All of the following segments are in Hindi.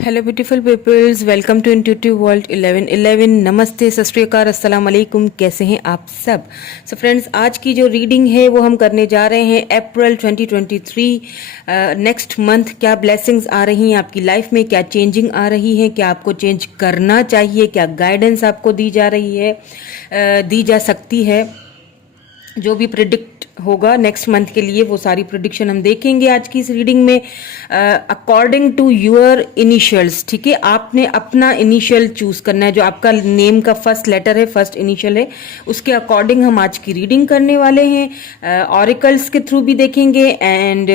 Hello beautiful peoples, welcome to intuitive world 1111। नमस्ते, सत श्री अकाल, अस्सलाम वालेकुम। कैसे हैं आप सब? सो फ्रेंड्स, आज की जो रीडिंग है वो हम करने जा रहे हैं अप्रैल 2023। नेक्स्ट मंथ क्या ब्लेसिंग्स आ रही हैं आपकी लाइफ में, क्या चेंजिंग आ रही है, क्या आपको चेंज करना चाहिए, क्या गाइडेंस आपको दी जा रही है, दी जा सकती है। जो भी प्रिडिक्ट होगा नेक्स्ट मंथ के लिए वो सारी प्रिडिक्शन हम देखेंगे आज की इस रीडिंग में, अकॉर्डिंग टू योर इनिशियल्स। ठीक है, आपने अपना इनिशियल चूज करना है, जो आपका नेम का फर्स्ट लेटर है, फर्स्ट इनिशियल है, उसके अकॉर्डिंग हम आज की रीडिंग करने वाले हैं। ऑरिकल्स के थ्रू भी देखेंगे एंड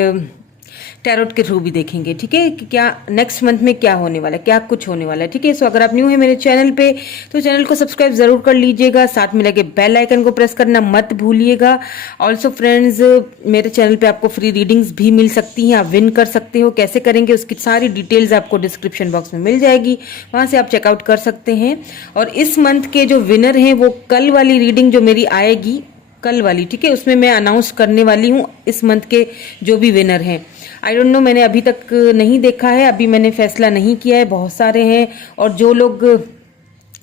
टैरोट के थ्रू भी देखेंगे। ठीक है, कि क्या नेक्स्ट मंथ में क्या होने वाला है, क्या कुछ होने वाला है। ठीक है, सो अगर आप न्यू है मेरे चैनल पे तो चैनल को सब्सक्राइब जरूर कर लीजिएगा, साथ में लगे बेल आइकन को प्रेस करना मत भूलिएगा। ऑल्सो फ्रेंड्स, मेरे चैनल पे आपको फ्री रीडिंग्स भी मिल सकती हैं, आप विन कर सकते हो। कैसे करेंगे उसकी सारी डिटेल्स आपको डिस्क्रिप्शन बॉक्स में मिल जाएगी, वहां से आप चेकआउट कर सकते हैं। और इस मंथ के जो विनर हैं वो कल वाली रीडिंग जो मेरी आएगी, कल वाली, ठीक है, उसमें मैं अनाउंस करने वाली हूँ इस मंथ के जो भी विनर हैं। आई डोंट नो, मैंने अभी तक नहीं देखा है, अभी मैंने फैसला नहीं किया है, बहुत सारे हैं। और जो लोग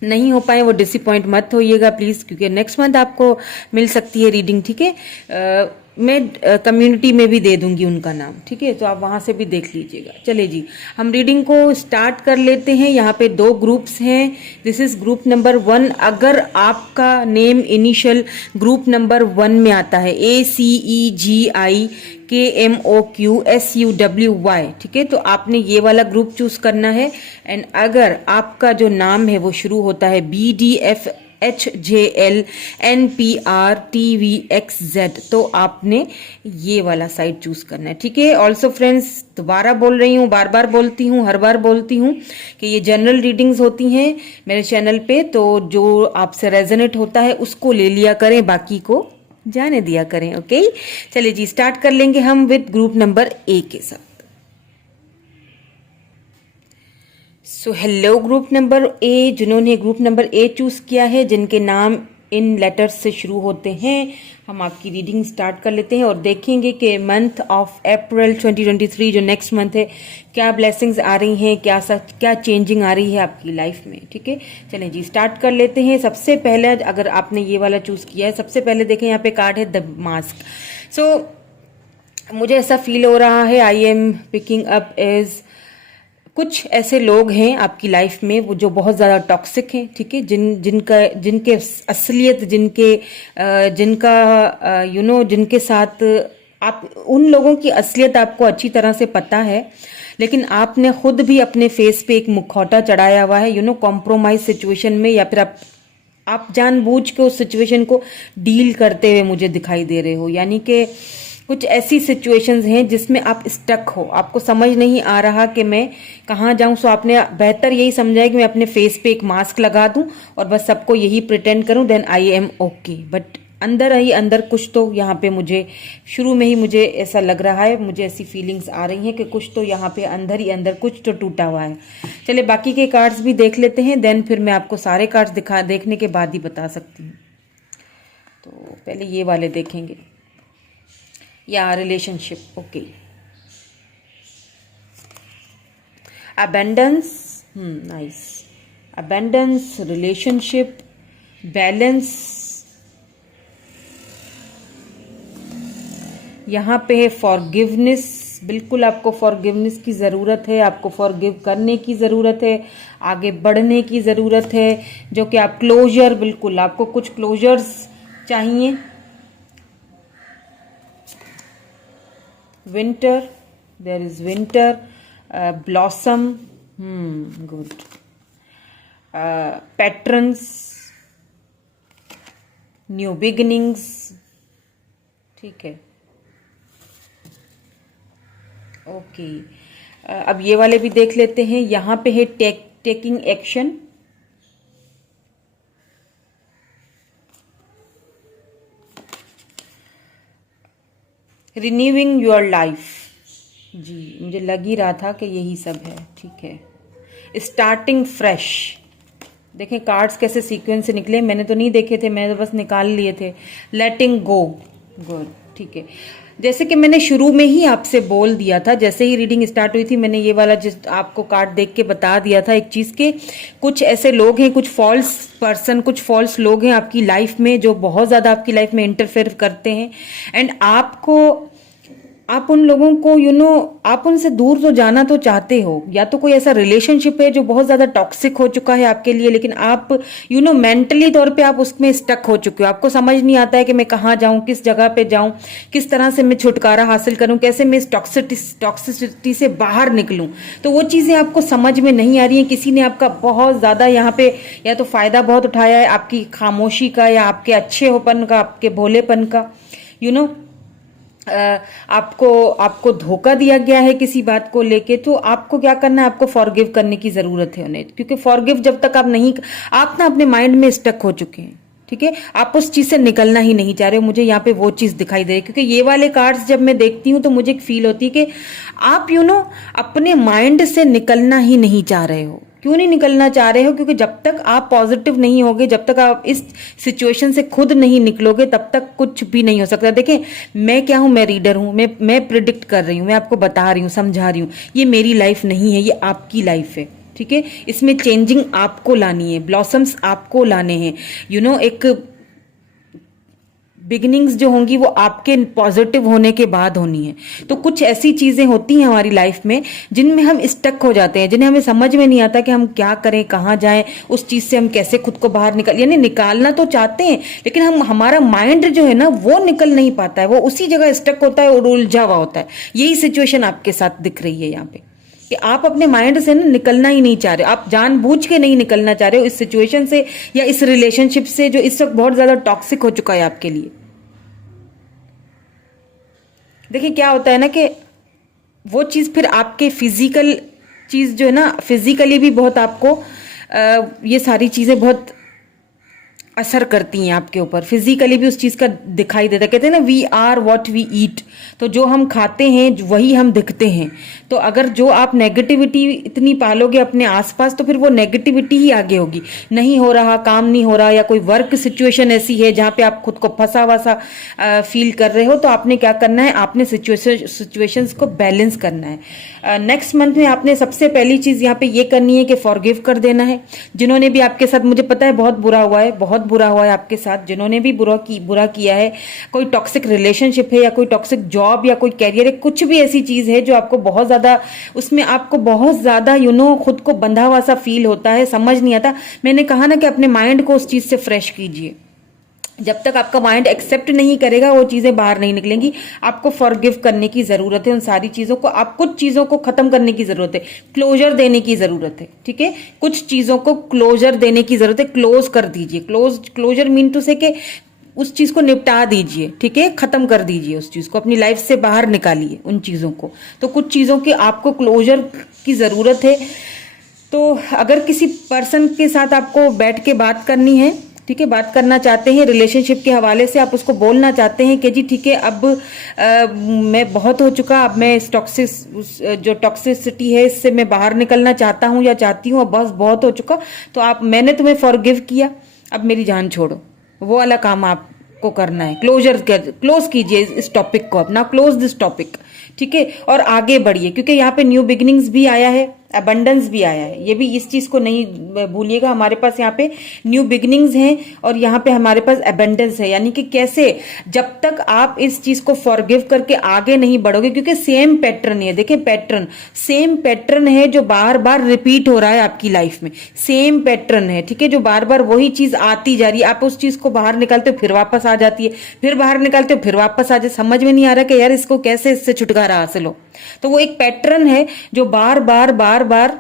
नहीं हो पाए वो डिसअपॉइंट मत होइएगा प्लीज, क्योंकि नेक्स्ट मंथ आपको मिल सकती है रीडिंग। ठीक है, मैं कम्युनिटी में भी दे दूंगी उनका नाम। ठीक है, तो आप वहां से भी देख लीजिएगा। चलिए जी, हम रीडिंग को स्टार्ट कर लेते हैं। यहाँ पे दो ग्रुप्स हैं। This is group number 1। अगर आपका नेम इनिशियल ग्रुप नंबर 1 में आता है, ACEGIKMOQSUWY, ठीक है, तो आपने ये वाला ग्रुप चूज करना है। एंड अगर आपका जो नाम है वो शुरू होता है BDFHJLNPRTVXZ, तो आपने ये वाला साइट चूज करना है। ठीक है, ऑल्सो फ्रेंड्स, दोबारा बोल रही हूँ, बार बार बोलती हूँ, हर बार बोलती हूँ कि ये जनरल रीडिंग्स होती हैं मेरे चैनल पे, तो जो आपसे रेजोनेट होता है उसको ले लिया करें, बाकी को जाने दिया करें। ओके, चलिए जी, स्टार्ट कर लेंगे हम विद ग्रुप नंबर ए के साथ। सो हेलो ग्रुप नंबर ए, जिन्होंने ग्रुप नंबर ए चूज किया है, जिनके नाम इन लेटर्स से शुरू होते हैं, हम आपकी रीडिंग स्टार्ट कर लेते हैं और देखेंगे कि मंथ ऑफ अप्रैल 2023 जो नेक्स्ट मंथ है, क्या ब्लेसिंग्स आ रही हैं, क्या चेंजिंग आ रही है आपकी लाइफ में। ठीक है, चलें जी, स्टार्ट कर लेते हैं। सबसे पहले, अगर आपने ये वाला चूज किया है, सबसे पहले देखें यहाँ पे कार्ड है द मास्क। सो मुझे ऐसा फील हो रहा है, I am picking up age कुछ ऐसे लोग हैं आपकी लाइफ में वो जो बहुत ज़्यादा टॉक्सिक हैं। ठीक है, जिनके असलियत, जिनके साथ आप, उन लोगों की असलियत आपको अच्छी तरह से पता है, लेकिन आपने खुद भी अपने फेस पे एक मुखौटा चढ़ाया हुआ है, कॉम्प्रोमाइज सिचुएशन में, या फिर आप जानबूझ के उस सिचुएशन को डील करते हुए मुझे दिखाई दे रहे हो। यानी कि कुछ ऐसी सिचुएशंस हैं जिसमें आप स्टक हो, आपको समझ नहीं आ रहा कि मैं कहाँ जाऊं। सो आपने बेहतर यही समझा है कि मैं अपने फेस पे एक मास्क लगा दूं और बस सबको यही प्रिटेंड करूं, then I am okay. But अंदर ही अंदर कुछ तो यहाँ पे मुझे, शुरू में ही मुझे ऐसा लग रहा है, मुझे ऐसी फीलिंग्स आ रही हैं कि कुछ तो यहाँ पे अंदर ही अंदर कुछ तो टूटा हुआ है। चलिए बाकी के कार्ड्स भी देख लेते हैं, देन फिर मैं आपको सारे कार्ड्स देखने के बाद ही बता सकती हूँ। तो पहले ये वाले देखेंगे, या relationship. Okay, abundance, nice, abundance, relationship, balance. यहाँ पे है फॉरगिवनेस। बिल्कुल आपको फॉरगिवनेस की ज़रूरत है, आपको फॉरगिव करने की ज़रूरत है, आगे बढ़ने की ज़रूरत है, जो कि आप क्लोजर, बिल्कुल आपको कुछ क्लोजर्स चाहिए। winter, there is winter, blossom, good, patterns, new beginnings। ठीक है, ओके, अब ये वाले भी देख लेते हैं। यहाँ पे है taking action, renewing your life. जी, मुझे लग ही रहा था कि यही सब है। ठीक है, स्टार्टिंग फ्रेश। देखें कार्ड्स कैसे सीक्वेंस से निकले, मैंने तो नहीं देखे थे, मैंने तो बस निकाल लिए थे। लेटिंग गो, गुड, ठीक है, जैसे कि मैंने शुरू में ही आपसे बोल दिया था, जैसे ही रीडिंग स्टार्ट हुई थी मैंने ये वाला जिस आपको कार्ड देख के बता दिया था एक चीज के, कुछ ऐसे लोग हैं, कुछ फॉल्स पर्सन, कुछ फॉल्स लोग हैं आपकी लाइफ में जो बहुत ज्यादा आपकी लाइफ में इंटरफेयर करते हैं। एंड आप उन लोगों को आप उनसे दूर तो जाना तो चाहते हो, या तो कोई ऐसा रिलेशनशिप है जो बहुत ज्यादा टॉक्सिक हो चुका है आपके लिए, लेकिन आप मेंटली तौर पे आप उसमें स्टक हो चुके हो। आपको समझ नहीं आता है कि मैं कहाँ जाऊं, किस जगह पे जाऊं, किस तरह से मैं छुटकारा हासिल करूं, कैसे मैं इस टॉक्सिसिटी से बाहर निकलूं। तो वो चीजें आपको समझ में नहीं आ रही है। किसी ने आपका बहुत ज्यादा यहाँ पे या तो फायदा बहुत उठाया है, आपकी खामोशी का या आपके अच्छेपन का, आपके भोलेपन का, आपको धोखा दिया गया है किसी बात को लेके। तो आपको क्या करना है, आपको फॉरगिव करने की जरूरत है उन्हें, क्योंकि फॉरगिव जब तक आप ना अपने माइंड में स्टक हो चुके हैं, ठीक है, आप उस चीज से निकलना ही नहीं चाह रहे हो। मुझे यहाँ पे वो चीज दिखाई दे रही है, क्योंकि ये वाले कार्ड्स जब मैं देखती हूँ तो मुझे एक फील होती है कि आप अपने माइंड से निकलना ही नहीं चाह रहे हो। क्यों नहीं निकलना चाह रहे हो? क्योंकि जब तक आप पॉजिटिव नहीं होगे, जब तक आप इस सिचुएशन से खुद नहीं निकलोगे, तब तक कुछ भी नहीं हो सकता। देखें, मैं क्या हूं, मैं रीडर हूं, मैं प्रिडिक्ट कर रही हूं, मैं आपको बता रही हूं, समझा रही हूं। ये मेरी लाइफ नहीं है, ये आपकी लाइफ है, ठीक है। इसमें चेंजिंग आपको लानी है, ब्लॉसम्स आपको लाने हैं, एक बिगिनिंग्स जो होंगी वो आपके पॉजिटिव होने के बाद होनी है। तो कुछ ऐसी चीजें होती हैं हमारी लाइफ में जिनमें हम स्टक हो जाते हैं, जिन्हें हमें समझ में नहीं आता कि हम क्या करें, कहाँ जाएं, उस चीज से हम कैसे खुद को बाहर निकालना तो चाहते हैं, लेकिन हमारा माइंड जो है ना वो निकल नहीं पाता है, वो उसी जगह स्टक होता है और उलझा हुआ होता है। यही सिचुएशन आपके साथ दिख रही है यहाँ पे कि आप अपने माइंड से ना निकलना ही नहीं चाह रहे, आप जानबूझ के नहीं निकलना चाह रहे हो इस सिचुएशन से या इस रिलेशनशिप से जो इस वक्त बहुत ज्यादा टॉक्सिक हो चुका है आपके लिए। देखिए क्या होता है ना कि वो चीज फिर आपके फिजिकल चीज जो है ना, फिजिकली भी बहुत आपको ये सारी चीजें बहुत असर करती हैं आपके ऊपर, फिजिकली भी उस चीज का दिखाई देता है। कहते हैं ना, we are what we eat, तो जो हम खाते हैं वही हम दिखते हैं। तो अगर जो आप नेगेटिविटी इतनी पालोगे अपने आसपास, तो फिर वो नेगेटिविटी ही आगे होगी। नहीं हो रहा, काम नहीं हो रहा, या कोई वर्क सिचुएशन ऐसी है जहां पे आप खुद को फंसा हुआ सा फील कर रहे हो, तो आपने क्या करना है, आपने सिचुएशंस को बैलेंस करना है। नेक्स्ट मंथ में आपने सबसे पहली चीज यहाँ पे ये करनी है कि फॉरगिव कर देना है। जिन्होंने भी आपके साथ, मुझे पता है बहुत बुरा हुआ है, बहुत बुरा हुआ है आपके साथ, जिन्होंने भी बुरा किया है, कोई टॉक्सिक रिलेशनशिप है या कोई टॉक्सिक जॉब या कोई कैरियर है, कुछ भी ऐसी चीज है जो आपको बहुत ज्यादा, उसमें आपको बहुत ज्यादा खुद को बंधा हुआ सा फील होता है, समझ नहीं आता। मैंने कहा ना कि अपने माइंड को उस चीज से फ्रेश कीजिए। जब तक आपका माइंड एक्सेप्ट नहीं करेगा वो चीजें बाहर नहीं निकलेंगी। आपको फॉरगिव करने की जरूरत है उन सारी चीजों को, आप कुछ चीजों को खत्म करने की जरूरत है, क्लोजर देने की जरूरत है, ठीक है। कुछ चीजों को क्लोजर देने की जरूरत है, क्लोज कर दीजिए। क्लोजर मीन टू से कि उस चीज को निपटा दीजिए, ठीक है, खत्म कर दीजिए उस चीज को, अपनी लाइफ से बाहर निकालिए उन चीजों को। तो कुछ चीजों की आपको क्लोजर की जरूरत है। तो अगर किसी पर्सन के साथ आपको बैठ के बात करनी है, ठीक है, बात करना चाहते हैं रिलेशनशिप के हवाले से, आप उसको बोलना चाहते हैं कि जी ठीक है, अब मैं बहुत हो चुका, अब मैं इस जो टॉक्सिसिटी है इससे मैं बाहर निकलना चाहता हूं या चाहती हूँ, अब बस बहुत हो चुका, तो मैंने तुम्हें फॉरगिव किया, अब मेरी जान छोड़ो। वो वाला काम आपको करना है, क्लोज कीजिए इस टॉपिक को अपना, क्लोज दिस टॉपिक, ठीक है, और आगे बढ़िए। क्योंकि यहाँ पे न्यू बिगिनिंग्स भी आया है, अबंडेंस भी आया है, ये भी इस चीज को नहीं भूलिएगा। हमारे पास यहाँ पे न्यू बिगिनिंग्स हैं और यहाँ पे हमारे पास अबंडेंस है। यानी कि कैसे, जब तक आप इस चीज को फॉरगिव करके आगे नहीं बढ़ोगे, क्योंकि सेम पैटर्न है, देखें पैटर्न, सेम पैटर्न है जो बार बार रिपीट हो रहा है आपकी लाइफ में, सेम पैटर्न है, ठीक है, जो बार बार वही चीज आती जा रही है। आप उस चीज को बाहर निकालते हो फिर वापस आ जाती है, फिर बाहर निकालते हो फिर वापस आ जाए, समझ में नहीं आ रहा कि यार इसको कैसे, इससे छुटकारा हासिल हो। तो वो एक पैटर्न है जो बार बार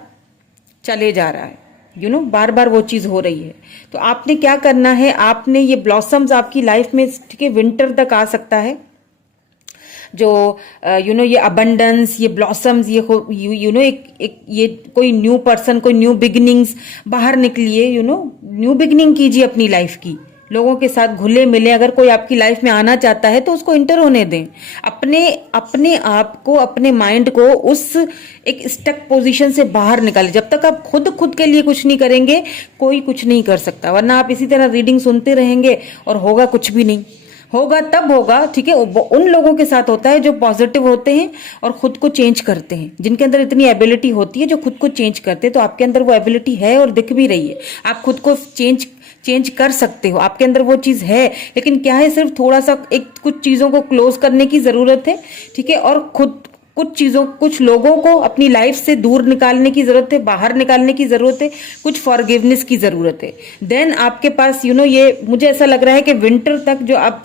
चले जा रहा है, बार बार वो चीज हो रही है। तो आपने क्या करना है, आपने ये ब्लॉसम्स आपकी लाइफ में, ठीक है, विंटर तक आ सकता है, जो ये अबंडेंस, ये ब्लॉसम्स, ये कोई न्यू पर्सन, कोई न्यू बिगिनिंग्स बाहर निकलिए, न्यू बिगिनिंग कीजिए अपनी लाइफ की, लोगों के साथ घुले मिले। अगर कोई आपकी लाइफ में आना चाहता है तो उसको इंटर होने दें। अपने आप को, अपने माइंड को उस एक स्टक पोजीशन से बाहर निकालें। जब तक आप खुद के लिए कुछ नहीं करेंगे, कोई कुछ नहीं कर सकता, वरना आप इसी तरह रीडिंग सुनते रहेंगे और होगा कुछ भी नहीं, होगा तब होगा, ठीक है, वो उन लोगों के साथ होता है जो पॉजिटिव होते हैं और खुद को चेंज करते हैं, जिनके अंदर इतनी एबिलिटी होती है, जो खुद को चेंज करते हैं। तो आपके अंदर वो एबिलिटी है और दिख भी रही है, आप खुद को चेंज कर सकते हो, आपके अंदर वो चीज है। लेकिन क्या है, सिर्फ थोड़ा सा कुछ चीजों को क्लोज करने की जरूरत है, ठीक है, और कुछ लोगों को अपनी लाइफ से दूर निकालने की जरूरत है, बाहर निकालने की जरूरत है, कुछ फॉरगिवनेस की जरूरत है। देन आपके पास ये मुझे ऐसा लग रहा है कि विंटर तक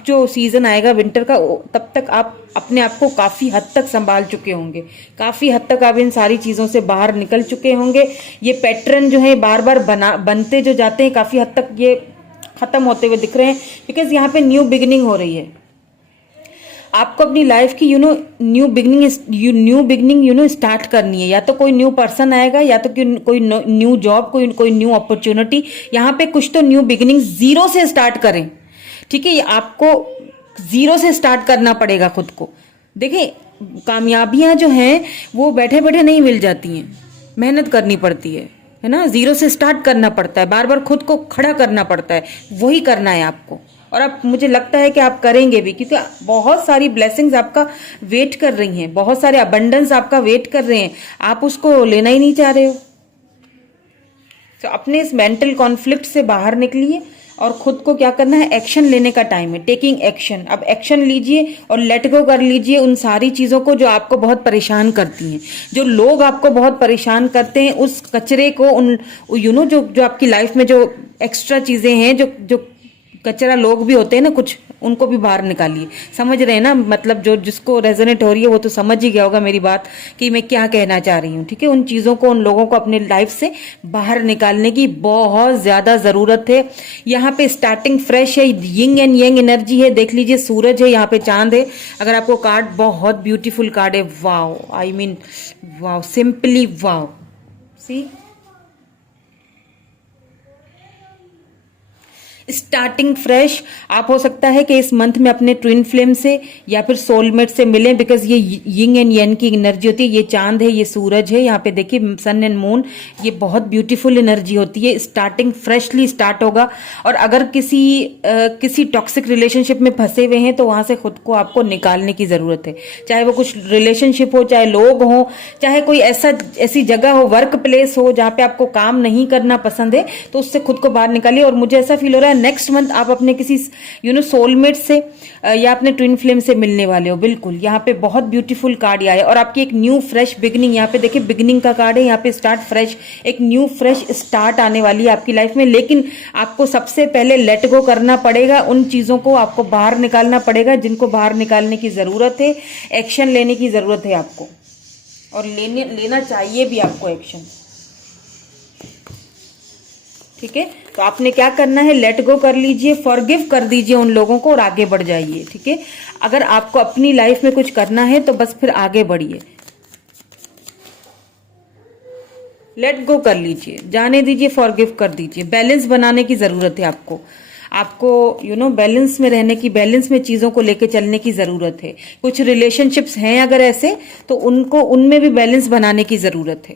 जो सीजन आएगा विंटर का, तब तक आप अपने आप को काफी हद तक संभाल चुके होंगे, काफी हद तक आप इन सारी चीजों से बाहर निकल चुके होंगे। ये पैटर्न जो है बार बार बनते जो जाते हैं, काफी हद तक ये खत्म होते हुए दिख रहे हैं, बिकॉज यहाँ पे न्यू बिगिनिंग हो रही है। आपको अपनी लाइफ की न्यू बिगिनिंग स्टार्ट करनी है। या तो कोई न्यू पर्सन आएगा, या तो कोई न्यू जॉब, कोई न्यू अपॉर्चुनिटी। यहाँ पे कुछ तो न्यू बिगिनिंग जीरो से स्टार्ट करें, ठीक है, आपको जीरो से स्टार्ट करना पड़ेगा खुद को। देखिए, कामयाबियां जो हैं वो बैठे बैठे नहीं मिल जाती हैं, मेहनत करनी पड़ती है ना, जीरो से स्टार्ट करना पड़ता है, बार बार खुद को खड़ा करना पड़ता है, वही करना है आपको। और अब मुझे लगता है कि आप करेंगे भी, क्योंकि बहुत सारी ब्लेसिंग्स आपका वेट कर रही हैं, बहुत सारे अबंडेंस आपका वेट कर रहे हैं, आप उसको लेना ही नहीं चाह रहे हो। तो अपने इस मेंटल कॉन्फ्लिक्ट से बाहर निकलिए और खुद को क्या करना है, एक्शन लेने का टाइम है, टेकिंग एक्शन। अब एक्शन लीजिए और लेट गो कर लीजिए उन सारी चीजों को जो आपको बहुत परेशान करती हैं, जो लोग आपको बहुत परेशान करते हैं, उस कचरे को, उन जो आपकी लाइफ में जो एक्स्ट्रा चीजें हैं, जो कचरा लोग भी होते हैं ना कुछ, उनको भी बाहर निकालिए। समझ रहे हैं ना, मतलब जिसको रेजोनेट हो रही है वो तो समझ ही गया होगा मेरी बात कि मैं क्या कहना चाह रही हूँ, ठीक है। उन चीजों को, उन लोगों को अपने लाइफ से बाहर निकालने की बहुत ज्यादा जरूरत है। यहाँ पे स्टार्टिंग फ्रेश है, यिंग एंड यंग एनर्जी है, देख लीजिए, सूरज है, यहाँ पे चांद है। अगर आपको कार्ड, बहुत ब्यूटीफुल कार्ड है, wow, I mean wow, simply wow. See, starting fresh. आप हो सकता है कि इस मंथ में अपने ट्विन फ्लेम से या फिर सोलमेट से मिलें, बिकॉज ये यिंग एंड यंग की एनर्जी होती है। ये चांद है, ये सूरज है, यहाँ पे देखिए सन एंड मून, ये बहुत ब्यूटीफुल एनर्जी होती है। स्टार्टिंग फ्रेशली स्टार्ट होगा। और अगर किसी टॉक्सिक रिलेशनशिप में फंसे हुए हैं तो वहां से खुद को आपको निकालने की जरूरत है, चाहे वो कुछ रिलेशनशिप हो, चाहे लोग हो, चाहे कोई ऐसी जगह हो, वर्क प्लेस हो जहाँ पे आपको काम नहीं करना पसंद है, तो उससे खुद को बाहर निकालिए। और मुझे ऐसा फील हो रहा है नेक्स्ट मंथ आप अपने किसी सोलमेट से या अपने ट्विन फ्लेम से मिलने वाले हो। बिल्कुल, यहाँ पे बहुत ब्यूटीफुल कार्ड आया है। और आपकी एक न्यू फ्रेश बिगिनिंग, यहाँ पे देखिए बिगिनिंग का कार्ड है, यहाँ पे स्टार्ट फ्रेश, एक न्यू फ्रेश स्टार्ट आने वाली है आपकी लाइफ में। लेकिन आपको सबसे पहले लेट गो करना पड़ेगा, उन चीजों को आपको बाहर निकालना पड़ेगा जिनको बाहर निकालने की जरूरत है। एक्शन लेने की जरूरत है आपको, और लेना चाहिए भी आपको एक्शन, ठीक है। तो आपने क्या करना है, लेट गो कर लीजिए, फॉरगिव कर दीजिए उन लोगों को और आगे बढ़ जाइए, ठीक है। अगर आपको अपनी लाइफ में कुछ करना है तो बस फिर आगे बढ़िए, लेट गो कर लीजिए, जाने दीजिए, फॉरगिव कर दीजिए। बैलेंस बनाने की जरूरत है आपको बैलेंस में रहने की, बैलेंस में चीजों को लेके चलने की जरूरत है। कुछ रिलेशनशिप्स हैं अगर ऐसे, तो उनमें भी बैलेंस बनाने की जरूरत है।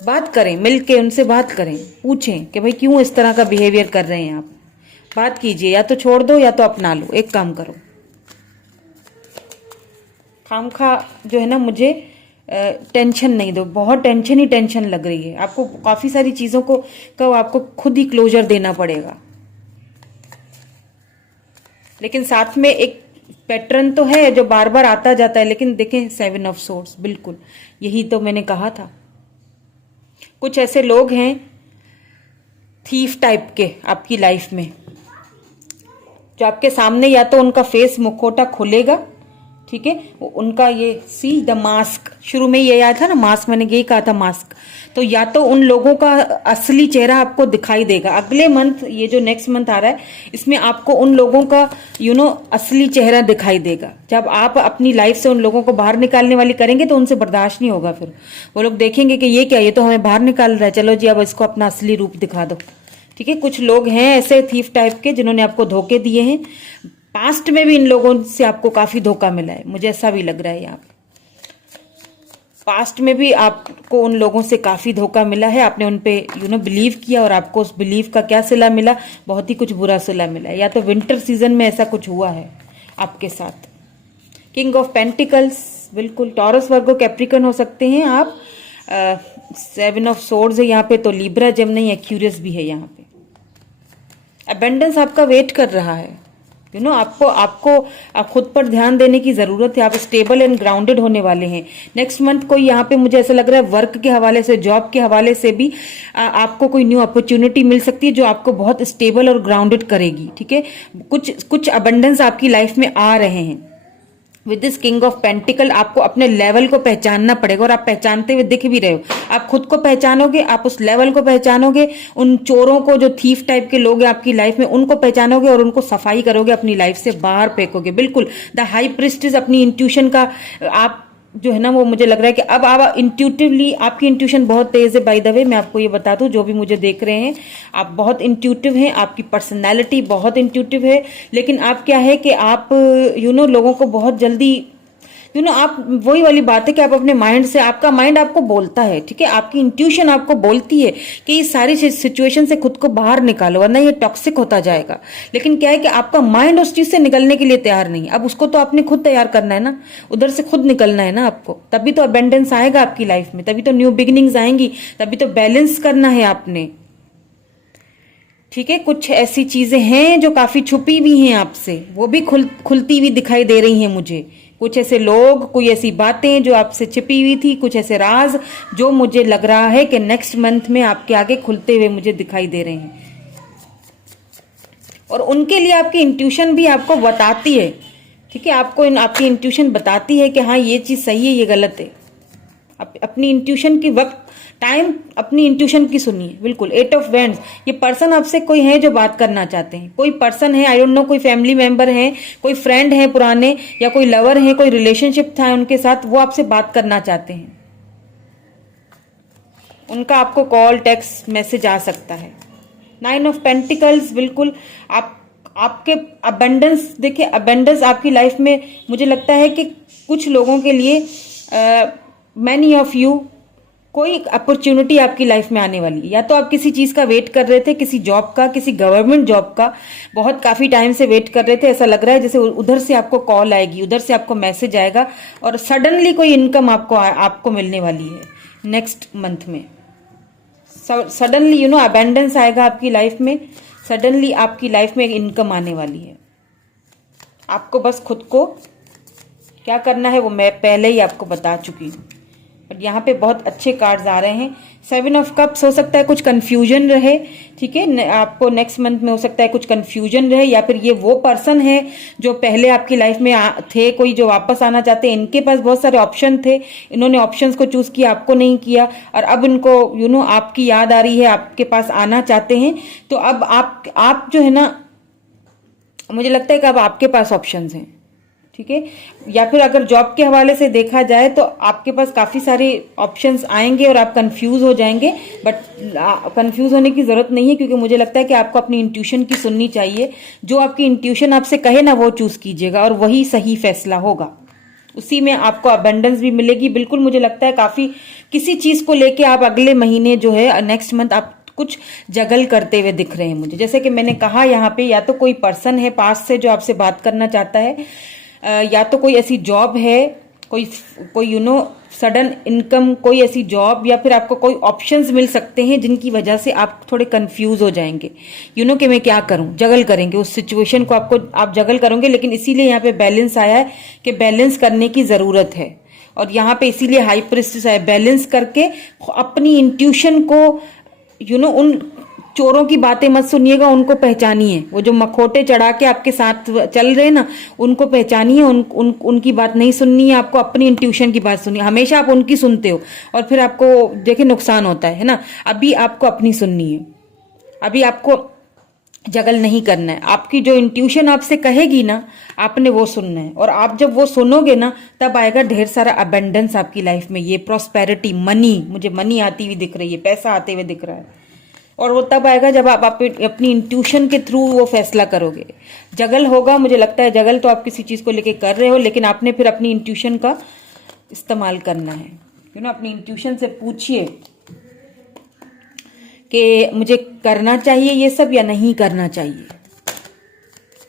बात करें, मिलके उनसे बात करें, पूछें कि भाई क्यों इस तरह का बिहेवियर कर रहे हैं आप। बात कीजिए, या तो छोड़ दो या तो अपना लो। एक काम करो, खामखा जो है ना, मुझे टेंशन नहीं दो, बहुत टेंशन लग रही है आपको। काफी सारी चीजों को आपको खुद ही क्लोजर देना पड़ेगा। लेकिन साथ में एक पैटर्न तो है जो बार बार आता जाता है। लेकिन देखें, 7 ऑफ सोर्ड्स, बिल्कुल यही तो मैंने कहा था। कुछ ऐसे लोग हैं थीफ टाइप के आपकी लाइफ में, जो आपके सामने या तो उनका फेस मुखौटा खुलेगा, ठीक है, उनका ये सी द मास्क, शुरू में ये आया था ना मास्क, मैंने यही कहा था मास्क। तो या तो उन लोगों का असली चेहरा आपको दिखाई देगा अगले मंथ, ये जो नेक्स्ट मंथ आ रहा है, इसमें आपको उन लोगों का असली चेहरा दिखाई देगा। जब आप अपनी लाइफ से उन लोगों को बाहर निकालने वाली करेंगे तो उनसे बर्दाश्त नहीं होगा। फिर वो लोग देखेंगे कि ये क्या, ये तो हमें बाहर निकाल रहा है, चलो जी अब इसको अपना असली रूप दिखा दो, ठीक है। कुछ लोग हैं ऐसे थीफ टाइप के जिन्होंने आपको धोखे दिए हैं। पास्ट में भी इन लोगों से आपको काफी धोखा मिला है, मुझे ऐसा भी लग रहा है यहाँ पे। पास्ट में भी आपको उन लोगों से काफ़ी धोखा मिला है, आपने उन पे बिलीव किया और आपको उस बिलीव का क्या सिला मिला, बहुत ही कुछ बुरा सिला मिला है। या तो विंटर सीजन में ऐसा कुछ हुआ है आपके साथ। किंग ऑफ पेंटिकल्स, बिल्कुल टॉरस वर्गो कैप्रिकन हो सकते हैं आप। 7 ऑफ सोर्ड्स है यहाँ पे, तो लिब्रा जेमिनी एक्यूरियस भी है यहाँ पे। अबेंडेंस आपका वेट कर रहा है, आपको आप खुद पर ध्यान देने की जरूरत है। आप स्टेबल एंड ग्राउंडेड होने वाले हैं नेक्स्ट मंथ। कोई यहाँ पे मुझे ऐसा लग रहा है वर्क के हवाले से, जॉब के हवाले से भी आपको कोई न्यू अपॉर्चुनिटी मिल सकती है जो आपको बहुत स्टेबल और ग्राउंडेड करेगी, ठीक है। कुछ अबंडेंस आपकी लाइफ में आ रहे हैं। With this king of pentacle आपको अपने लेवल को पहचानना पड़ेगा और आप पहचानते हुए दिख भी रहे हो। आप खुद को पहचानोगे, आप उस लेवल को पहचानोगे, उन चोरों को जो थीफ टाइप के लोग हैं आपकी लाइफ में उनको पहचानोगे और उनको सफाई करोगे, अपनी लाइफ से बाहर फेंकोगे। बिल्कुल द हाई प्रिस्टेस अपनी इंट्यूशन का आप जो है ना, वो मुझे लग रहा है कि अब आप इंट्यूटिवली, आपकी इंट्यूशन बहुत तेज है। बाय द वे मैं आपको ये बता दूं, जो भी मुझे देख रहे हैं, आप बहुत इंट्यूटिव हैं, आपकी पर्सनैलिटी बहुत इंट्यूटिव है। लेकिन आप क्या है कि आप लोगों को बहुत जल्दी आप वही वाली बात है कि आप अपने माइंड से, आपका माइंड आपको बोलता है, ठीक है, आपकी इंट्यूशन आपको बोलती है कि इस सारी सिचुएशन से खुद को बाहर निकालो वरना ये टॉक्सिक होता जाएगा। लेकिन क्या है कि आपका माइंड उस चीज से निकलने के लिए तैयार नहीं। अब उसको तो आपने खुद तैयार करना है ना, उधर से खुद निकलना है ना आपको, तभी तो अबेंडेंस आएगा आपकी लाइफ में, तभी तो न्यू बिगिनिंग्स आएंगी, तभी तो बैलेंस करना है आपने, ठीक है। कुछ ऐसी चीजें हैं जो काफी छुपी हुई हैं आपसे, वो भी खुलती हुई दिखाई दे रही हैं मुझे। कुछ ऐसे लोग, कोई ऐसी बातें जो आपसे छिपी हुई थी, कुछ ऐसे राज जो मुझे लग रहा है कि नेक्स्ट मंथ में आपके आगे खुलते हुए मुझे दिखाई दे रहे हैं। और उनके लिए आपकी इंट्यूशन भी आपको बताती है, ठीक है, आपकी इंट्यूशन बताती है कि हाँ ये चीज सही है, ये गलत है। अपनी इंट्यूशन की वक्त टाइम अपनी इंट्यूशन की सुनिए। बिल्कुल 8 ऑफ वैंड्स, ये पर्सन आपसे कोई है जो बात करना चाहते हैं, कोई पर्सन है, आई डोंट नो, कोई फैमिली मेंबर है, कोई फ्रेंड है पुराने, या कोई लवर है, कोई रिलेशनशिप था उनके साथ, वो आपसे बात करना चाहते हैं। उनका आपको कॉल, टेक्स्ट, मैसेज आ सकता है। 9 ऑफ पेंटिकल्स, बिल्कुल आपके अबेंडेंस, देखिए अबेंडेंस आपकी लाइफ में मुझे लगता है कि कुछ लोगों के लिए, मैनी ऑफ यू, कोई अपॉर्चुनिटी आपकी लाइफ में आने वाली है। या तो आप किसी चीज का वेट कर रहे थे, किसी जॉब का, किसी गवर्नमेंट जॉब का बहुत काफी टाइम से वेट कर रहे थे, ऐसा लग रहा है जैसे उधर से आपको कॉल आएगी, उधर से आपको मैसेज आएगा और सडनली कोई इनकम आपको मिलने वाली है नेक्स्ट मंथ में। सडनली अबेंडेंस आएगा आपकी लाइफ में, सडनली आपकी लाइफ में एक इनकम आने वाली है। आपको बस खुद को क्या करना है वो मैं पहले ही आपको बता चुकी हूँ। बट यहाँ पे बहुत अच्छे कार्ड्स आ रहे हैं। 7 ऑफ कप्स, हो सकता है कुछ कंफ्यूजन रहे, ठीक है, आपको नेक्स्ट मंथ में हो सकता है कुछ कंफ्यूजन रहे, या फिर ये वो पर्सन है जो पहले आपकी लाइफ में थे, कोई जो वापस आना चाहते हैं, इनके पास बहुत सारे ऑप्शन थे, इन्होंने ऑप्शंस को चूज किया, आपको नहीं किया, और अब इनको आपकी याद आ रही है, आपके पास आना चाहते हैं। तो अब आप जो है ना, मुझे लगता है कि अब आपके पास ऑप्शंस हैं, ठीक है। या फिर अगर जॉब के हवाले से देखा जाए तो आपके पास काफी सारे ऑप्शंस आएंगे और आप कंफ्यूज हो जाएंगे, बट कंफ्यूज होने की जरूरत नहीं है, क्योंकि मुझे लगता है कि आपको अपनी इंट्यूशन की सुननी चाहिए। जो आपकी इंट्यूशन आपसे कहे ना वो चूज कीजिएगा और वही सही फैसला होगा, उसी में आपको अबंडेंस भी मिलेगी। बिल्कुल मुझे लगता है काफी किसी चीज को लेके आप अगले महीने जो है नेक्स्ट मंथ आप कुछ जगल करते हुए दिख रहे हैं मुझे। जैसे कि मैंने कहा यहाँ पे, या तो कोई पर्सन है पास से जो आपसे बात करना चाहता है, या तो कोई ऐसी जॉब है, कोई सडन इनकम, कोई ऐसी जॉब, या फिर आपको कोई ऑप्शंस मिल सकते हैं जिनकी वजह से आप थोड़े कंफ्यूज हो जाएंगे, कि मैं क्या करूं, जगल करेंगे उस सिचुएशन को, आप जगल करोगे। लेकिन इसीलिए यहाँ पे बैलेंस आया है कि बैलेंस करने की जरूरत है, और यहाँ पे इसीलिए हाई प्रिस्टेस है। बैलेंस करके अपनी इंट्यूशन को उन चोरों की बातें मत सुनिएगा, उनको पहचानिए। वो जो मखोटे चढ़ा के आपके साथ चल रहे हैं ना, उनको पहचानिए। उनकी बात नहीं सुननी है आपको, अपनी इंट्यूशन की बात सुनिए। हमेशा आप उनकी सुनते हो और फिर आपको देखिए नुकसान होता है ना। अभी आपको अपनी सुननी है, अभी आपको जगल नहीं करना है। आपकी जो इंट्यूशन आपसे कहेगी ना, आपने वो सुनना है, और आप जब वो सुनोगे ना, तब आएगा ढेर सारा अबंडेंस आपकी लाइफ में। ये प्रॉस्पेरिटी, मनी, मुझे मनी आती हुई दिख रही है, पैसा आते हुए दिख रहा है, और वो तब आएगा जब आप अपनी इंट्यूशन के थ्रू वो फैसला करोगे। जगल होगा, मुझे लगता है जगल तो आप किसी चीज को लेके कर रहे हो, लेकिन आपने फिर अपनी इंट्यूशन का इस्तेमाल करना है। अपनी इंट्यूशन से पूछिए कि मुझे करना चाहिए ये सब या नहीं करना चाहिए।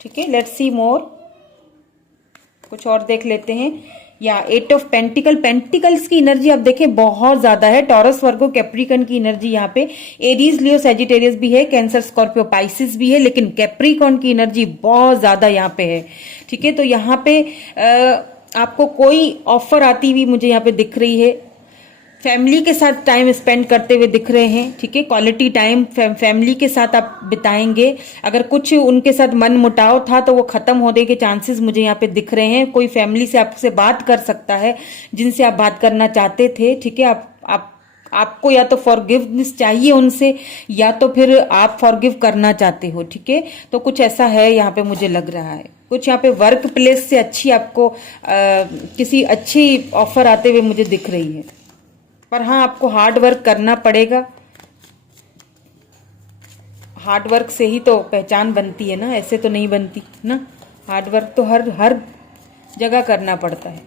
ठीक है, लेट्स सी मोर, कुछ और देख लेते हैं। या 8 ऑफ पेंटिकल्स की एनर्जी आप देखें बहुत ज्यादा है। टॉरस, वर्गो, कैप्रिकन की एनर्जी यहाँ पे, एरीज, लियो, सैजिटेरियस भी है, कैंसर, स्कॉर्पियो, पाइसिस भी है, लेकिन कैप्रिकॉन की एनर्जी बहुत ज्यादा यहाँ पे है। ठीक है, तो यहाँ पे आपको कोई ऑफर आती हुई मुझे यहाँ पे दिख रही है। फैमिली के साथ टाइम स्पेंड करते हुए दिख रहे हैं। ठीक है, क्वालिटी टाइम फैमिली के साथ आप बिताएंगे। अगर कुछ उनके साथ मन मुटाव था तो वो खत्म होने के चांसेस मुझे यहाँ पे दिख रहे हैं। कोई फैमिली से आपसे बात कर सकता है जिनसे आप बात करना चाहते थे। ठीक है, आपको या तो फॉरगिवनेस चाहिए उनसे, या तो फिर आप फॉरगिव करना चाहते हो। ठीक है, तो कुछ ऐसा है यहाँ पे मुझे लग रहा है। कुछ यहाँ पे वर्क प्लेस से अच्छी आपको किसी अच्छी ऑफर आते हुए मुझे दिख रही है, पर हाँ आपको हार्ड वर्क करना पड़ेगा। हार्ड वर्क से ही तो पहचान बनती है ना, ऐसे तो नहीं बनती ना। हार्ड वर्क तो हर जगह करना पड़ता है।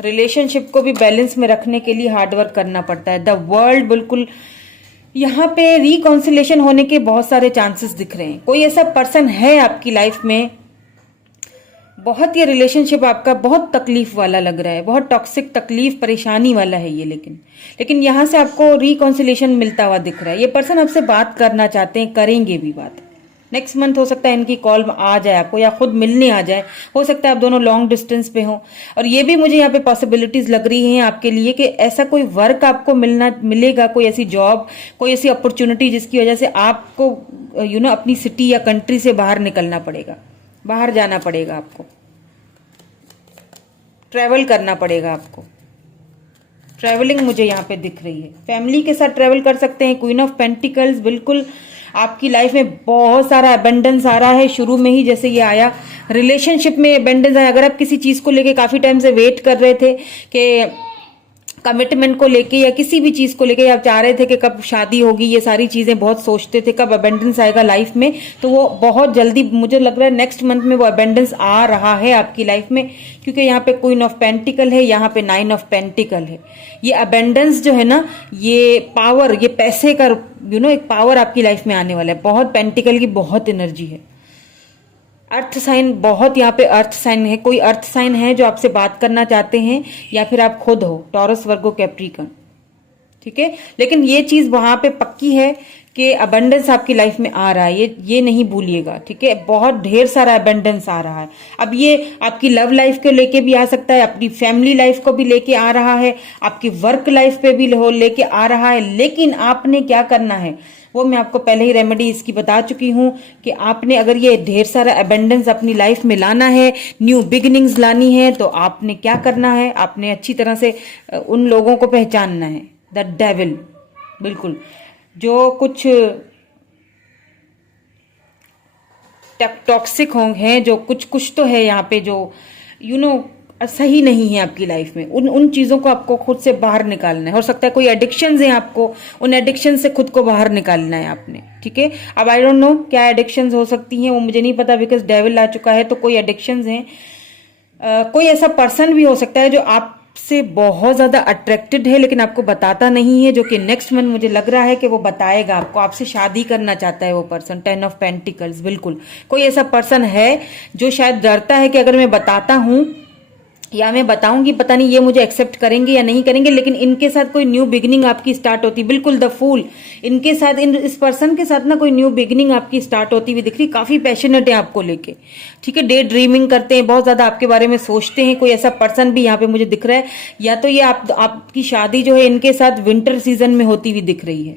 रिलेशनशिप को भी बैलेंस में रखने के लिए हार्ड वर्क करना पड़ता है। द वर्ल्ड, बिल्कुल यहाँ पे रिकॉन्सिलेशन होने के बहुत सारे चांसेस दिख रहे हैं। कोई ऐसा पर्सन है आपकी लाइफ में, बहुत ये रिलेशनशिप आपका बहुत तकलीफ वाला लग रहा है, बहुत टॉक्सिक, तकलीफ, परेशानी वाला है ये, लेकिन यहाँ से आपको रिकॉन्सिलेशन मिलता हुआ दिख रहा है। ये पर्सन आपसे बात करना चाहते हैं, करेंगे भी बात। नेक्स्ट मंथ हो सकता है इनकी कॉल आ जाए आपको, या खुद मिलने आ जाए। हो सकता है आप दोनों लॉन्ग डिस्टेंस पे हो। और ये भी मुझे यहाँ पे पॉसिबिलिटीज लग रही हैं आपके लिए कि ऐसा कोई वर्क आपको मिलेगा, कोई ऐसी जॉब, कोई ऐसी अपॉर्चुनिटी जिसकी वजह से आपको अपनी सिटी या कंट्री से बाहर निकलना पड़ेगा, बाहर जाना पड़ेगा, आपको ट्रैवल करना पड़ेगा। आपको ट्रैवलिंग मुझे यहाँ पे दिख रही है। फैमिली के साथ ट्रैवल कर सकते हैं। क्वीन ऑफ पेंटिकल्स, बिल्कुल आपकी लाइफ में बहुत सारा अबेंडेंस आ रहा है। शुरू में ही जैसे ये आया, रिलेशनशिप में अबेंडेंस आया। अगर आप किसी चीज को लेके काफी टाइम से वेट कर रहे थे कि कमिटमेंट को लेके या किसी भी चीज को लेके आप चाह रहे थे कि कब शादी होगी, ये सारी चीजें बहुत सोचते थे, कब अबेंडेंस आएगा लाइफ में, तो वो बहुत जल्दी मुझे लग रहा है नेक्स्ट मंथ में वो अबेंडेंस आ रहा है आपकी लाइफ में। क्योंकि यहाँ पे क्वीन ऑफ पेंटिकल है, यहाँ पे 9 ऑफ पेंटिकल है। ये अबेंडेंस जो है ना, ये पावर, ये पैसे का एक पावर आपकी लाइफ में आने वाला है। बहुत पेंटिकल की बहुत एनर्जी है। अर्थ साइन, बहुत यहाँ पे अर्थ साइन है। कोई अर्थ साइन है जो आपसे बात करना चाहते हैं, या फिर आप खुद हो, टॉरस, वर्गो, कैप्रिकॉर्न। ठीक है, लेकिन ये चीज वहां पे पक्की है कि अबंडेंस आपकी लाइफ में आ रहा है, ये नहीं भूलिएगा। ठीक है, बहुत ढेर सारा अबंडेंस आ रहा है। अब ये आपकी लव लाइफ को लेके भी आ सकता है, अपनी फैमिली लाइफ को भी लेके आ रहा है, आपकी वर्क लाइफ पे भी लेके आ रहा है। लेकिन आपने क्या करना है वो मैं आपको पहले ही रेमेडी इसकी बता चुकी हूं कि आपने अगर ये ढेर सारा अबेंडेंस अपनी लाइफ में लाना है, न्यू बिगिनिंग्स लानी है, तो आपने क्या करना है, आपने अच्छी तरह से उन लोगों को पहचानना है। द डेविल, बिल्कुल जो कुछ टॉक्सिक होंगे, जो कुछ तो है यहाँ पे जो सही नहीं है आपकी लाइफ में, उन चीजों को आपको खुद से बाहर निकालना है। हो सकता है कोई एडिक्शंस है आपको, उन एडिक्शन से खुद को बाहर निकालना है आपने। ठीक है, अब आई डोंट नो क्या एडिक्शंस हो सकती हैं, वो मुझे नहीं पता, बिकॉज डेविल आ चुका है। तो कोई एडिक्शंस हैं, कोई ऐसा पर्सन भी हो सकता है जो आपसे बहुत ज्यादा अट्रैक्टेड है लेकिन आपको बताता नहीं है, जो कि नेक्स्ट मंथ मुझे लग रहा है कि वो बताएगा आपको। आपसे शादी करना चाहता है वो पर्सन। 10 ऑफ पेंटिकल्स, बिल्कुल कोई ऐसा पर्सन है जो शायद डरता है कि अगर मैं बताता हूं या मैं बताऊंगी, पता नहीं ये मुझे एक्सेप्ट करेंगे या नहीं करेंगे। लेकिन इनके साथ कोई न्यू बिगिनिंग आपकी स्टार्ट होती, बिल्कुल द फूल, इनके साथ, इस पर्सन के साथ ना कोई न्यू बिगिनिंग आपकी स्टार्ट होती हुई दिख रही। काफी पैशनेट है आपको लेके। ठीक है, डे ड्रीमिंग करते हैं, बहुत ज्यादा आपके बारे में सोचते हैं। कोई ऐसा पर्सन भी यहाँ पे मुझे दिख रहा है, या तो ये आपकी शादी जो है इनके साथ विंटर सीजन में होती हुई दिख रही है।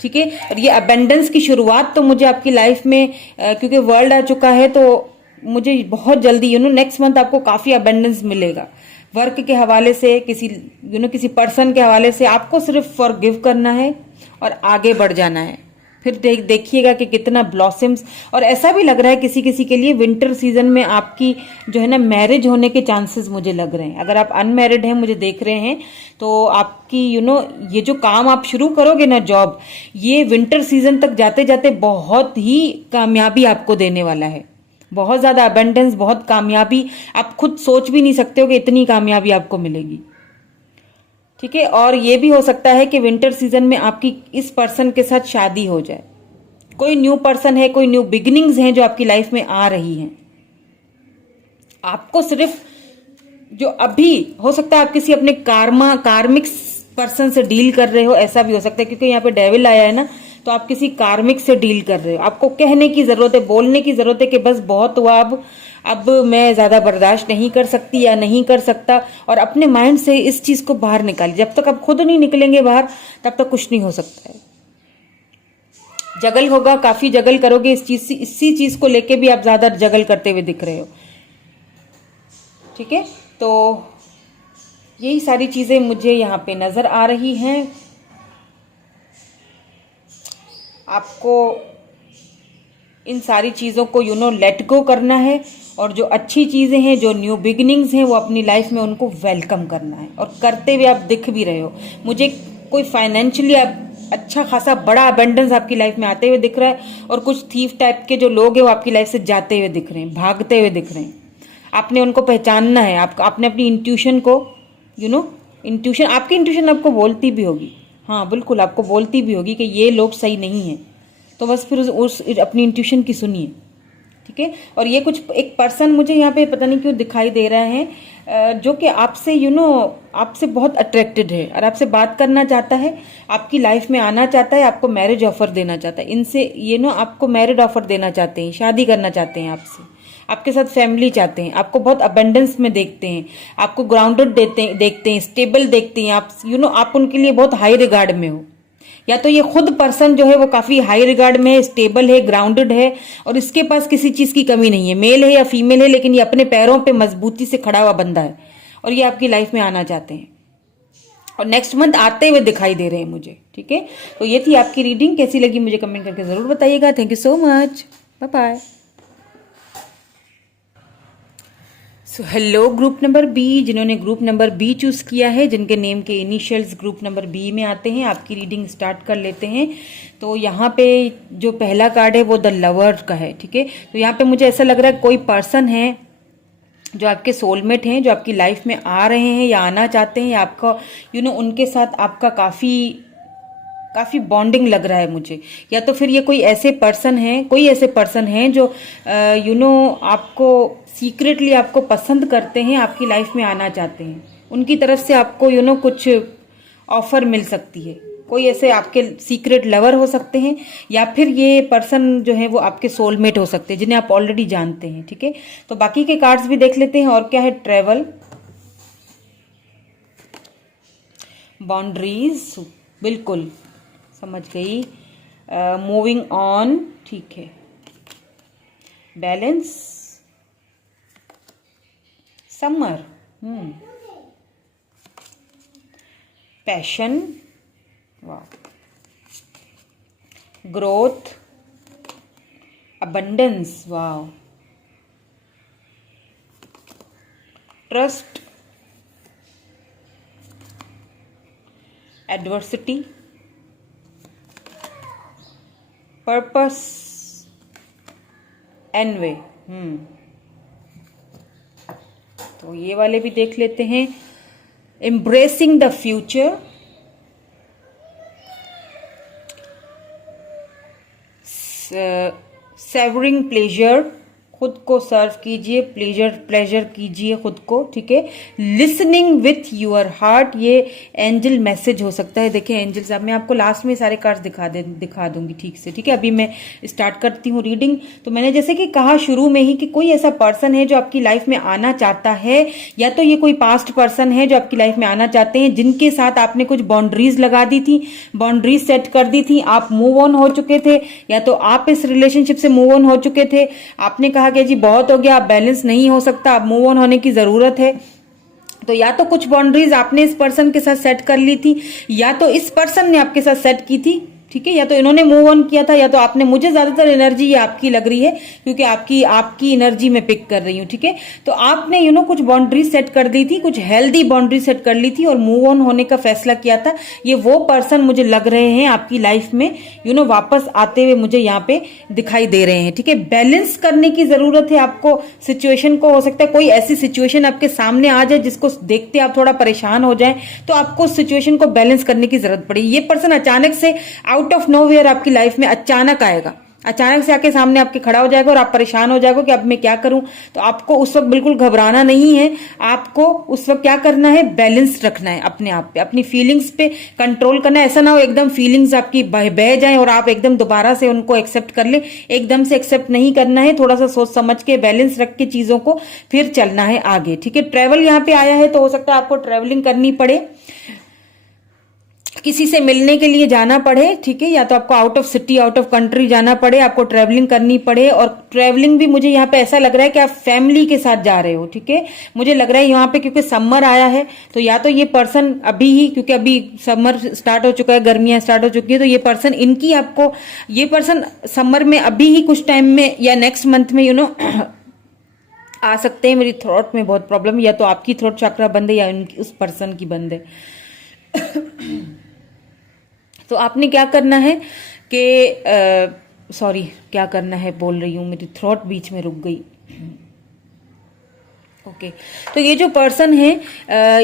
ठीक है, और ये अबेंडेंस की शुरुआत तो मुझे आपकी लाइफ में क्योंकि वर्ल्ड आ चुका है, तो मुझे बहुत जल्दी नेक्स्ट मंथ आपको काफी अबेंडेंस मिलेगा। वर्क के हवाले से, किसी पर्सन के हवाले से आपको सिर्फ फॉरगिव करना है और आगे बढ़ जाना है। फिर देखिएगा कि कितना ब्लॉसम्स। और ऐसा भी लग रहा है किसी किसी के लिए विंटर सीजन में आपकी जो है ना मैरिज होने के चांसेस मुझे लग रहे हैं। अगर आप अनमैरिड हैं, मुझे देख रहे हैं, तो आपकी ये जो काम आप शुरू करोगे ना, जॉब, ये विंटर सीजन तक जाते जाते बहुत ही कामयाबी आपको देने वाला है। बहुत ज्यादा अबेंडेंस, बहुत कामयाबी। आप खुद सोच भी नहीं सकते हो कि इतनी कामयाबी आपको मिलेगी। ठीक है। और ये भी हो सकता है कि विंटर सीजन में आपकी इस पर्सन के साथ शादी हो जाए। कोई न्यू पर्सन है, कोई न्यू बिगिनिंग्स हैं जो आपकी लाइफ में आ रही हैं। आपको सिर्फ जो अभी हो सकता है आप किसी अपने कार्मिक पर्सन से डील कर रहे हो, ऐसा भी हो सकता है, क्योंकि यहाँ पे डेविल आया है ना, तो आप किसी कार्मिक से डील कर रहे हो। आपको कहने की जरूरत है, बोलने की जरूरत है कि बस बहुत हुआ, अब मैं ज्यादा बर्दाश्त नहीं कर सकती या नहीं कर सकता, और अपने माइंड से इस चीज को बाहर निकालिए। जब तक आप खुद नहीं निकलेंगे बाहर, तब तक कुछ नहीं हो सकता है। जगल होगा, काफी जगल करोगे इस चीज से, इसी चीज को लेके भी आप ज्यादा जगल करते हुए दिख रहे हो। ठीक है, तो यही सारी चीजें मुझे यहाँ पे नजर आ रही हैं। आपको इन सारी चीजों को लेट गो करना है, और जो अच्छी चीजें हैं, जो न्यू बिगिनिंग्स हैं, वो अपनी लाइफ में उनको वेलकम करना है। और करते हुए आप दिख भी रहे हो। मुझे कोई फाइनेंशियली अच्छा खासा बड़ा अबेंडेंस आपकी लाइफ में आते हुए दिख रहा है, और कुछ थीफ टाइप के जो लोग हैं वो आपकी लाइफ से जाते हुए दिख रहे हैं, भागते हुए दिख रहे हैं। आपने उनको पहचानना है। आपने अपनी इंट्यूशन को इंट्यूशन, आपकी इंट्यूशन आपको बोलती भी होगी, हाँ बिल्कुल आपको बोलती भी होगी कि ये लोग सही नहीं है, तो बस फिर उस अपनी इंट्यूशन की सुनिए। ठीक है। और ये कुछ एक पर्सन मुझे यहाँ पे पता नहीं क्यों दिखाई दे रहा है, जो कि आपसे आपसे बहुत अट्रैक्टेड है और आपसे बात करना चाहता है, आपकी लाइफ में आना चाहता है, आपको मैरिज ऑफर देना चाहता है। इनसे आपको मैरिज ऑफर देना चाहते हैं, शादी करना चाहते हैं आपसे, आपके साथ फैमिली चाहते हैं, आपको बहुत अबेंडेंस में देखते हैं, आपको ग्राउंडेड देखते हैं, स्टेबल देखते हैं। आप उनके लिए बहुत हाई रिगार्ड में हो, या तो ये खुद पर्सन जो है वो काफी हाई रिगार्ड में है, स्टेबल है, ग्राउंडेड है, और इसके पास किसी चीज की कमी नहीं है, मेल है या फीमेल है, लेकिन ये अपने पैरों पे मजबूती से खड़ा हुआ बंदा है, और ये आपकी लाइफ में आना चाहते हैं, और नेक्स्ट मंथ आते हुए दिखाई दे रहे हैं मुझे। ठीक है, तो ये थी आपकी रीडिंग। कैसी लगी मुझे कमेंट करके जरूर बताइएगा। Thank you so much, bye bye. So hello group number B, जिन्होंने ग्रुप नंबर बी चूज किया है, जिनके नेम के इनिशियल्स ग्रुप नंबर बी में आते हैं, आपकी रीडिंग स्टार्ट कर लेते हैं। तो यहाँ पे जो पहला कार्ड है वो द लवर का है। ठीक है, तो यहाँ पे मुझे ऐसा लग रहा है कोई पर्सन है जो आपके सोलमेट हैं, जो आपकी लाइफ में आ रहे हैं या आना चाहते हैं, आपका उनके साथ आपका काफी बॉन्डिंग लग रहा है मुझे। या तो फिर ये कोई ऐसे पर्सन हैं जो आपको सीक्रेटली आपको पसंद करते हैं, आपकी लाइफ में आना चाहते हैं। उनकी तरफ से आपको कुछ ऑफर मिल सकती है। कोई ऐसे आपके सीक्रेट लवर हो सकते हैं, या फिर ये पर्सन जो है वो आपके सोलमेट हो सकते हैं, जिन्हें आप ऑलरेडी जानते हैं। ठीक है, तो बाकी के कार्ड्स भी देख लेते हैं। और क्या है, ट्रेवल, बाउंड्रीज, बिल्कुल समझ गई, मूविंग ऑन, ठीक है, बैलेंस, समर, पैशन, वाह, ग्रोथ, अबंडेंस, वाह, ट्रस्ट, एडवर्सिटी, पर्पस, एनवे। तो ये वाले भी देख लेते हैं। Embracing the future, savouring pleasure, खुद को सर्व कीजिए, प्लेजर कीजिए खुद को। ठीक है, लिसनिंग विथ यूर हार्ट, ये एंजल मैसेज हो सकता है। देखिए एंजल साहब, मैं आपको लास्ट में सारे कार्ड्स दिखा दूंगी ठीक से। ठीक है, अभी मैं स्टार्ट करती हूँ रीडिंग। तो मैंने जैसे कि कहा शुरू में ही कि कोई ऐसा पर्सन है जो आपकी लाइफ में आना चाहता है, या तो ये कोई पास्ट पर्सन है जो आपकी लाइफ में आना चाहते हैं, जिनके साथ आपने कुछ बाउंड्रीज लगा दी थी, बाउंड्रीज सेट कर दी थी, आप मूव ऑन हो चुके थे, या तो आप इस रिलेशनशिप से मूव ऑन हो चुके थे। आपने कहा कि जी बहुत हो गया, अब बैलेंस नहीं हो सकता, अब मूव ऑन होने की जरूरत है। तो या तो कुछ बाउंड्रीज आपने इस पर्सन के साथ सेट कर ली थी, या तो इस पर्सन ने आपके साथ सेट की थी। ठीक है, या तो इन्होंने मूव ऑन किया था या तो आपने, मुझे ज्यादातर एनर्जी ये आपकी लग रही है क्योंकि आपकी एनर्जी में पिक कर रही हूँ। ठीक है, तो आपने कुछ बाउंड्री सेट कर दी थी, कुछ हेल्दी बाउंड्री सेट कर ली थी और मूव ऑन होने का फैसला किया था। ये वो पर्सन मुझे लग रहे हैं आपकी लाइफ में वापस आते हुए मुझे यहाँ पे दिखाई दे रहे हैं। ठीक है, बैलेंस करने की जरूरत है आपको सिचुएशन को। हो सकता है कोई ऐसी सिचुएशन आपके सामने आ जाए जिसको देखते आप थोड़ा परेशान हो जाए, तो आपको सिचुएशन को बैलेंस करने की जरूरत पड़ेगी। ये पर्सन अचानक से आउट ऑफ नोवेयर आपकी लाइफ में अचानक आएगा, अचानक से आके सामने आपके खड़ा हो जाएगा और आप परेशान हो जाएगा कि अब मैं क्या करूं। तो आपको उस वक्त बिल्कुल घबराना नहीं है, आपको उस वक्त क्या करना है, बैलेंस रखना है अपने आप पे, अपनी फीलिंग्स पे कंट्रोल करना है। ऐसा ना हो एकदम फीलिंग्स आपकी बह जाएं और आप एकदम दोबारा से उनको एक्सेप्ट कर ले। एकदम से एक्सेप्ट नहीं करना है, थोड़ा सा सोच समझ के बैलेंस रख के चीजों को फिर चलना है आगे। ठीक है, ट्रेवल यहाँ पे आया है तो हो सकता है आपको ट्रेवलिंग करनी पड़े, किसी से मिलने के लिए जाना पड़े। ठीक है, या तो आपको out of city, out of country जाना पड़े, आपको ट्रैवलिंग करनी पड़े। और ट्रैवलिंग भी मुझे यहाँ पे ऐसा लग रहा है कि आप फैमिली के साथ जा रहे हो। ठीक है, मुझे लग रहा है यहाँ पे क्योंकि समर आया है तो या तो ये पर्सन अभी ही, क्योंकि अभी समर स्टार्ट हो चुका है, गर्मियां स्टार्ट हो चुकी है, तो ये पर्सन ये पर्सन समर में अभी ही कुछ टाइम में या नेक्स्ट मंथ में आ सकते हैं। मेरी थ्रोट में बहुत प्रॉब्लम, या तो आपकी थ्रोट चक्रा बंद है या उस पर्सन की बंद है। तो आपने क्या करना है कि सॉरी क्या करना है बोल रही हूं, मेरी थ्रोट बीच में रुक गई। ओके, तो ये जो पर्सन है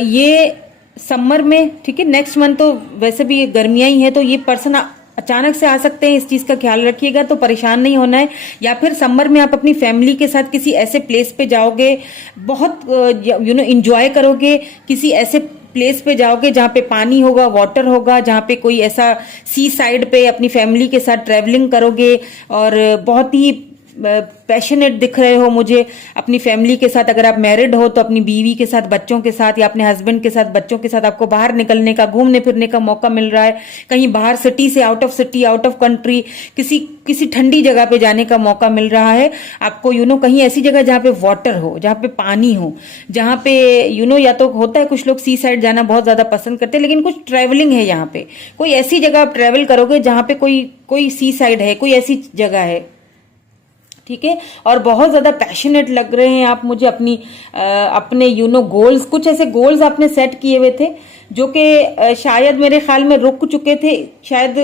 ये समर में, ठीक है, नेक्स्ट मंथ तो वैसे भी गर्मियां ही है, तो ये पर्सन अचानक से आ सकते हैं। इस चीज का ख्याल रखिएगा, तो परेशान नहीं होना है। या फिर समर में आप अपनी फैमिली के साथ किसी ऐसे प्लेस पे जाओगे, बहुत एंजॉय करोगे, किसी ऐसे प्लेस पे जाओगे जहाँ पे पानी होगा, वाटर होगा, जहाँ पे कोई ऐसा सी साइड पे अपनी फैमिली के साथ ट्रैवलिंग करोगे और बहुत ही पैशनेट दिख रहे हो मुझे अपनी फैमिली के साथ। अगर आप मैरिड हो तो अपनी बीवी के साथ, बच्चों के साथ, या अपने हस्बैंड के साथ, बच्चों के साथ आपको बाहर निकलने का, घूमने फिरने का मौका मिल रहा है। कहीं बाहर सिटी से, out of city, out of country, किसी ठंडी जगह पे जाने का मौका मिल रहा है आपको। कहीं ऐसी जगह जहाँ पे वाटर हो, जहाँ पे पानी हो, जहाँ पे या तो होता है कुछ लोग सी साइड जाना बहुत ज्यादा पसंद करते हैं, लेकिन कुछ ट्रैवलिंग है यहाँ पे, कोई ऐसी जगह आप ट्रैवल करोगे जहाँ पे कोई सी साइड है, कोई ऐसी जगह है। ठीक है, और बहुत ज्यादा पैशनेट लग रहे हैं आप मुझे अपने गोल्स, कुछ ऐसे गोल्स आपने सेट किए हुए थे जो कि शायद मेरे ख्याल में रुक चुके थे, शायद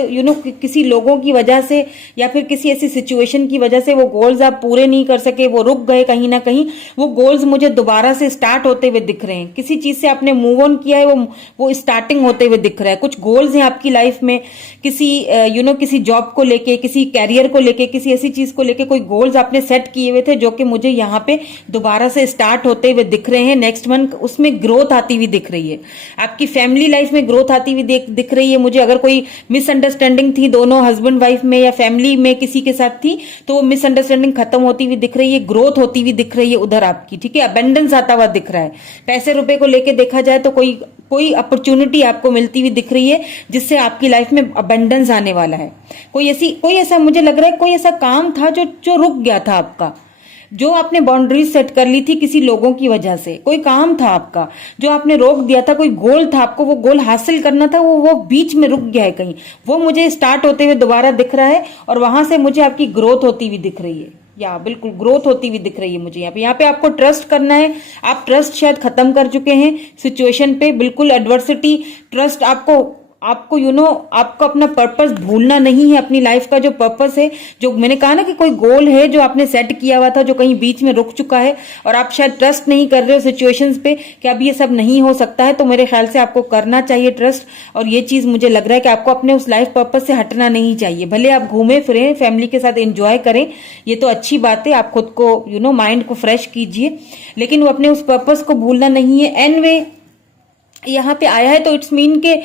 किसी लोगों की वजह से या फिर किसी ऐसी सिचुएशन की वजह से वो गोल्स आप पूरे नहीं कर सके, वो रुक गए कहीं ना कहीं। वो गोल्स मुझे दोबारा से स्टार्ट होते हुए दिख रहे हैं। किसी चीज से आपने मूव ऑन किया है, वो स्टार्टिंग होते हुए दिख रहा है। कुछ गोल्स हैं आपकी लाइफ में, किसी जॉब को लेके, किसी कैरियर को लेके, किसी ऐसी चीज को लेके कोई गोल्स आपने सेट किए हुए थे जो कि मुझे यहाँ पे दोबारा से स्टार्ट होते हुए दिख रहे हैं। नेक्स्ट मंथ उसमें ग्रोथ आती हुई दिख रही है, आपकी फैमिली लाइफ में ग्रोथ आती हुई दिख रही है मुझे। अगर कोई मिसअंडरस्टैंडिंग थी दोनों हस्बैंड वाइफ में या फैमिली में किसी के साथ थी, तो वो मिसअंडरस्टैंडिंग खत्म होती हुई दिख रही है, ग्रोथ होती हुई दिख रही है उधर आपकी। ठीक है, अबेंडेंस आता हुआ दिख रहा है। पैसे रुपए को लेके देखा जाए तो कोई अपॉर्चुनिटी आपको मिलती हुई दिख रही है जिससे आपकी लाइफ में अबेंडेंस आने वाला है। कोई ऐसा मुझे लग रहा है, कोई ऐसा काम था जो रुक गया था आपका, जो आपने बाउंड्रीज सेट कर ली थी किसी लोगों की वजह से। कोई काम था आपका जो आपने रोक दिया था, कोई गोल था आपको, वो गोल हासिल करना था, वो बीच में रुक गया है कहीं। वो मुझे स्टार्ट होते हुए दोबारा दिख रहा है और वहां से मुझे आपकी ग्रोथ होती हुई दिख रही है, या बिल्कुल ग्रोथ होती हुई दिख रही है मुझे यहाँ पे आपको ट्रस्ट करना है। आप ट्रस्ट शायद खत्म कर चुके हैं सिचुएशन पे, बिल्कुल एडवर्सिटी, ट्रस्ट आपको आपको अपना पर्पस भूलना नहीं है। अपनी लाइफ का जो पर्पस है, जो मैंने कहा ना कि कोई गोल है जो आपने सेट किया हुआ था जो कहीं बीच में रुक चुका है और आप शायद ट्रस्ट नहीं कर रहे हो सिचुएशंस पे कि अब ये सब नहीं हो सकता है, तो मेरे ख्याल से आपको करना चाहिए ट्रस्ट। और ये चीज मुझे लग रहा है कि आपको अपने उस लाइफ पर्पस से हटना नहीं चाहिए। भले आप घूमे फिरे, फैमिली के साथ एंजॉय करें, ये तो अच्छी बात है, आप खुद को माइंड को फ्रेश कीजिए, लेकिन वो अपने उस पर्पस को भूलना नहीं है। एनवे यहाँ पे आया है तो इट्स मीन के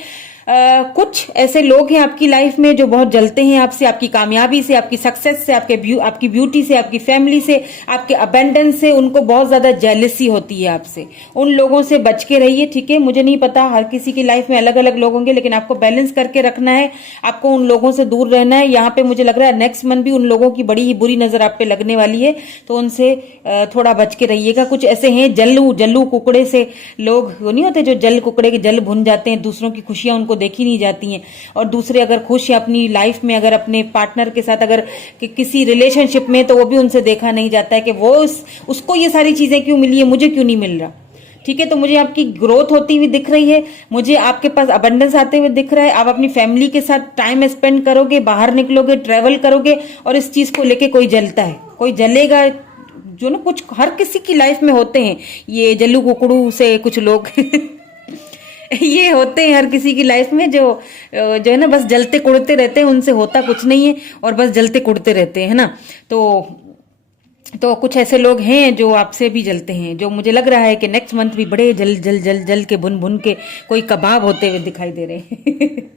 कुछ ऐसे लोग हैं आपकी लाइफ में जो बहुत जलते हैं आपसे, आपकी कामयाबी से, आपकी सक्सेस से, आपकी ब्यूटी से, आपकी फैमिली से, आपके अबेंडेंस से। उनको बहुत ज्यादा जेलसी होती है आपसे। उन लोगों से बच के रहिए। ठीक है, मुझे नहीं पता, हर किसी की लाइफ में अलग अलग लोग होंगे, लेकिन आपको बैलेंस करके रखना है, आपको उन लोगों से दूर रहना है। यहाँ पे मुझे लग रहा है नेक्स्ट मंथ भी उन लोगों की बड़ी ही बुरी नजर आप पे लगने वाली है, तो उनसे थोड़ा बच के रहिएगा। कुछ ऐसे हैं जल्लू कुकड़े से लोग, वो नहीं होते जो जल कुकड़े के जल भुन जाते हैं, दूसरों की खुशियां उनको देखी नहीं जाती हैं। और दूसरे अगर खुश है अपनी लाइफ में, अगर अपने पार्टनर के साथ अगर किसी रिलेशनशिप में, तो वो भी उनसे देखा नहीं जाता है कि वो उसको ये सारी चीजें क्यों मिली है, मुझे क्यों नहीं मिल रहा। ठीक है, तो मुझे आपकी ग्रोथ होती हुई दिख रही है, मुझे आपके पास अबंडेंस आते हुए दिख रहा है। आप अपनी फैमिली के साथ टाइम स्पेंड करोगे, बाहर निकलोगे, ट्रेवल करोगे, और इस चीज को लेके कोई जलता है, कोई जलेगा, जो ना कुछ हर किसी की लाइफ में होते हैं ये जल्लू कुकड़ू से कुछ लोग ये होते हैं हर किसी की लाइफ में, जो है ना बस जलते कुड़ते रहते हैं, उनसे होता कुछ नहीं है और बस जलते कुड़ते रहते हैं, है ना। तो कुछ ऐसे लोग हैं जो आपसे भी जलते हैं, जो मुझे लग रहा है कि नेक्स्ट मंथ भी बड़े जल जल जल जल के भुन भुन के कोई कबाब होते हुए दिखाई दे रहे हैं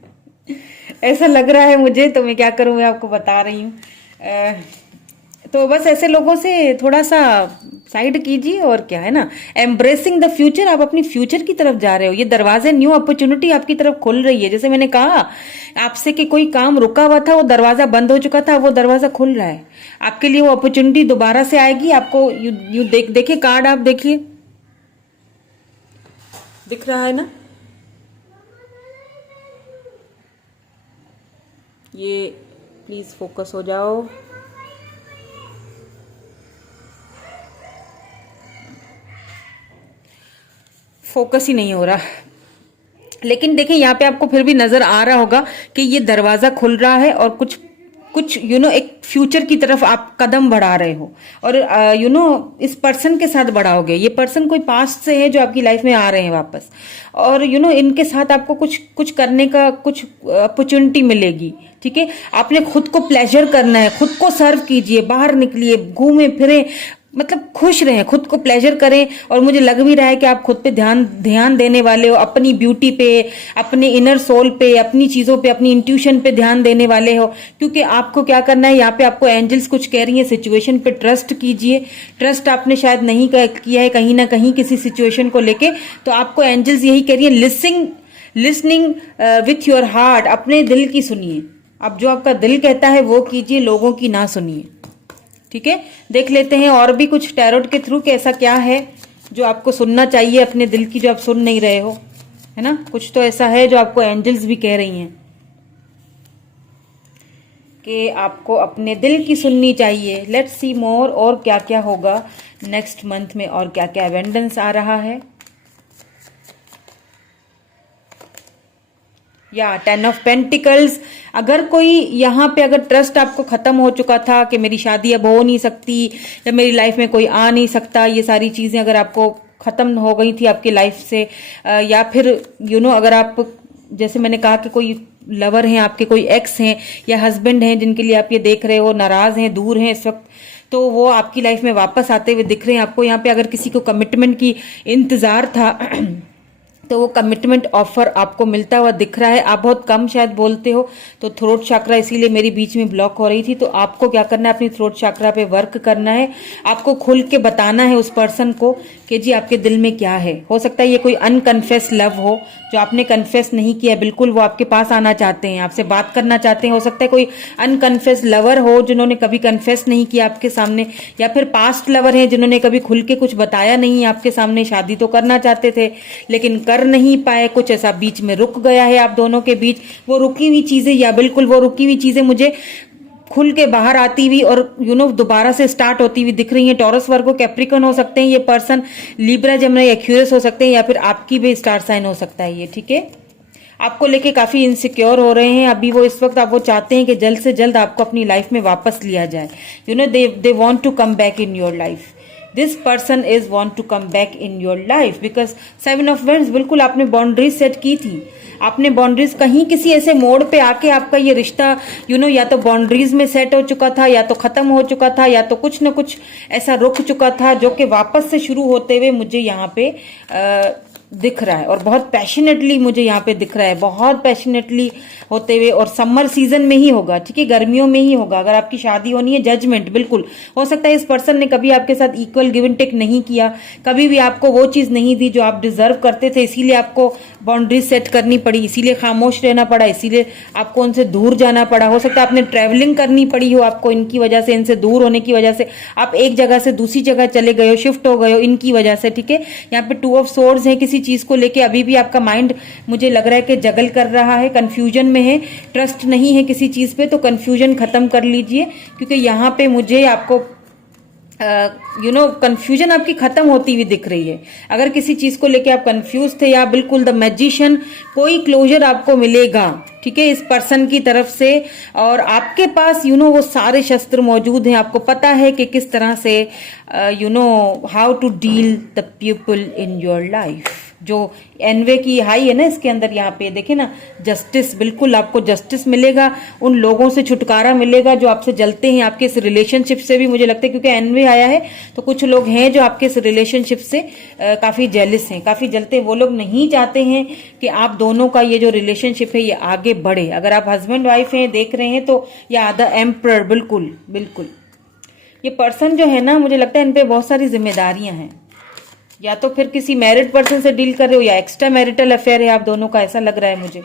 ऐसा लग रहा है मुझे, तो मैं क्या करूं, मैं आपको बता रही हूँ। तो बस ऐसे लोगों से थोड़ा सा साइड कीजिए, और क्या है ना, एम्ब्रेसिंग द फ्यूचर, आप अपनी फ्यूचर की तरफ जा रहे हो। ये दरवाजे, न्यू अपॉर्चुनिटी आपकी तरफ खुल रही है। जैसे मैंने कहा आपसे कि कोई काम रुका हुआ था, वो दरवाजा बंद हो चुका था, वो दरवाजा खुल रहा है आपके लिए, वो अपॉर्चुनिटी दोबारा से आएगी आपको। यू देखिए कार्ड, आप देखिए, दिख रहा है ना, ये प्लीज फोकस हो जाओ। फोकस ही नहीं हो रहा, लेकिन देखिए यहाँ पे आपको फिर भी नजर आ रहा होगा कि ये दरवाजा खुल रहा है, और कुछ कुछ एक फ्यूचर की तरफ आप कदम बढ़ा रहे हो, और इस पर्सन के साथ बढ़ाओगे। ये पर्सन कोई पास्ट से है जो आपकी लाइफ में आ रहे हैं वापस, और इनके साथ आपको कुछ कुछ करने का कुछ अपॉर्चुनिटी मिलेगी। ठीक है, आपने खुद को प्लेजर करना है, खुद को सर्व कीजिए, बाहर निकलिए, घूमे फिरे, मतलब खुश रहें, खुद को प्लेजर करें। और मुझे लग भी रहा है कि आप खुद पे ध्यान देने वाले हो, अपनी ब्यूटी पे, अपने इनर सोल पे, अपनी चीजों पे, अपनी इंट्यूशन पे ध्यान देने वाले हो। क्योंकि आपको क्या करना है, यहाँ पे आपको एंजल्स कुछ कह रही है, सिचुएशन पे ट्रस्ट कीजिए। ट्रस्ट आपने शायद नहीं किया है कहीं ना कहीं किसी सिचुएशन को लेके, तो आपको एंजल्स यही कह रही है, लिसनिंग विथ योर हार्ट, अपने दिल की सुनिए। अब जो आपका दिल कहता है वो कीजिए, लोगों की ना सुनिए। ठीक है, देख लेते हैं और भी कुछ टैरोट के थ्रू कि ऐसा क्या है जो आपको सुनना चाहिए अपने दिल की, जो आप सुन नहीं रहे हो, है ना। कुछ तो ऐसा है जो आपको एंजल्स भी कह रही हैं कि आपको अपने दिल की सुननी चाहिए। लेट्स सी मोर, और क्या क्या होगा नेक्स्ट मंथ में, और क्या क्या एवेंडेंस आ रहा है। या 10 ऑफ पेंटिकल्स, अगर कोई यहाँ पे अगर ट्रस्ट आपको खत्म हो चुका था कि मेरी शादी अब हो नहीं सकती, या मेरी लाइफ में कोई आ नहीं सकता, ये सारी चीजें अगर आपको खत्म हो गई थी आपकी लाइफ से, या फिर अगर आप, जैसे मैंने कहा कि कोई लवर हैं आपके, कोई एक्स हैं या हस्बैंड हैं जिनके लिए आप ये देख रहे हो, नाराज हैं, दूर हैं इस वक्त, तो वो आपकी लाइफ में वापस आते हुए दिख रहे हैं आपको। यहाँ पे अगर किसी को कमिटमेंट की इंतजार था तो वो कमिटमेंट ऑफर आपको मिलता हुआ दिख रहा है। आप बहुत कम शायद बोलते हो, तो थ्रोट चक्रा इसीलिए मेरी बीच में ब्लॉक हो रही थी। तो आपको क्या करना है, अपनी थ्रोट चक्रा पे वर्क करना है। आपको खुल के बताना है उस पर्सन को कि जी आपके दिल में क्या है। हो सकता है ये कोई अनकन्फेस लव हो जो आपने कन्फेस नहीं किया, बिल्कुल वो आपके पास आना चाहते हैं, आपसे बात करना चाहते हैं। हो सकता है कोई अनकन्फेस लवर हो जिन्होंने कभी कन्फेस नहीं किया आपके सामने, या फिर पास्ट लवर हैं जिन्होंने कभी खुल के कुछ बताया नहीं आपके सामने। शादी तो करना चाहते थे लेकिन कर नहीं पाए, कुछ ऐसा बीच में रुक गया है आप दोनों के बीच। वो रुकी हुई चीजें, या बिल्कुल वो रुकी हुई चीजें मुझे खुल के बाहर आती हुई और दोबारा से स्टार्ट होती हुई दिख रही है। टॉरस, वर्गो, कैप्रिकॉर्न हो सकते हैं ये पर्सन, लिब्रा, जेमिनी, एक्वेरियस हो सकते हैं, या फिर आपकी भी स्टार साइन हो सकता है ये। ठीक है, आपको लेके काफी इनसिक्योर हो रहे हैं अभी वो इस वक्त। आप वो चाहते हैं कि जल्द से जल्द आपको अपनी लाइफ में वापस लिया जाए। They want to come back in your life. This person is want to come back in your life because 7 of wands, बिल्कुल आपने बाउंड्रीज सेट की थी। आपने बाउंड्रीज कहीं किसी ऐसे मोड़ पे आके आपका ये रिश्ता या तो बाउंड्रीज में सेट हो चुका था, या तो खत्म हो चुका था, या तो कुछ न कुछ ऐसा रुक चुका था जो कि वापस से शुरू होते हुए मुझे यहाँ पे दिख रहा है। और बहुत पैशनेटली मुझे यहाँ पे दिख रहा है, बहुत पैशनेटली होते हुए। और समर सीजन में ही होगा, ठीक है, गर्मियों में ही होगा। अगर आपकी शादी होनी है, जजमेंट बिल्कुल हो सकता है इस पर्सन ने कभी आपके साथ इक्वल गिव एंड टेक नहीं किया, कभी भी आपको वो चीज नहीं दी जो आप डिजर्व करते थे, इसीलिए आपको बाउंड्रीज सेट करनी पड़ी, इसीलिए खामोश रहना पड़ा, इसीलिए आपको उनसे दूर जाना पड़ा। हो सकता है आपने ट्रेवलिंग करनी पड़ी हो आपको इनकी वजह से, इनसे दूर होने की वजह से आप एक जगह से दूसरी जगह चले गए हो, शिफ्ट हो गए हो इनकी वजह से। ठीक है, यहाँ पे 2 ऑफ सोर्ड्स है, किसी चीज को लेके अभी भी आपका माइंड मुझे लग रहा है कि जगल कर रहा है, कंफ्यूजन में है, ट्रस्ट नहीं है किसी चीज पे, तो कंफ्यूजन खत्म कर लीजिए, क्योंकि यहाँ पे मुझे आपको कंफ्यूजन आपकी खत्म होती हुई दिख रही है। अगर किसी चीज को लेके आप कंफ्यूज थे या बिल्कुल द मैजिशियन, कोई क्लोजर आपको मिलेगा, ठीक है, इस पर्सन की तरफ से, और आपके पास वो सारे शस्त्र मौजूद हैं, आपको पता है कि किस तरह से how to deal the people in your life. जो एनवे की हाई है ना इसके अंदर, यहाँ पे देखे ना, जस्टिस, बिल्कुल आपको जस्टिस मिलेगा, उन लोगों से छुटकारा मिलेगा जो आपसे जलते हैं, आपके इस रिलेशनशिप से भी मुझे लगता है, क्योंकि एनवे आया है तो कुछ लोग हैं जो आपके इस रिलेशनशिप से काफी जेलिस हैं, काफी जलते हैं। वो लोग नहीं चाहते हैं कि आप दोनों का ये जो रिलेशनशिप है ये आगे बढ़े। अगर आप हस्बैंड वाइफ हैं, देख रहे हैं, तो या द एम्परर, बिल्कुल बिल्कुल ये पर्सन जो है ना, मुझे लगता है इन पे बहुत सारी जिम्मेदारियां हैं, या तो फिर किसी मैरिड पर्सन से डील कर रहे हो या एक्स्ट्रा मैरिटल अफेयर है आप दोनों का, ऐसा लग रहा है मुझे।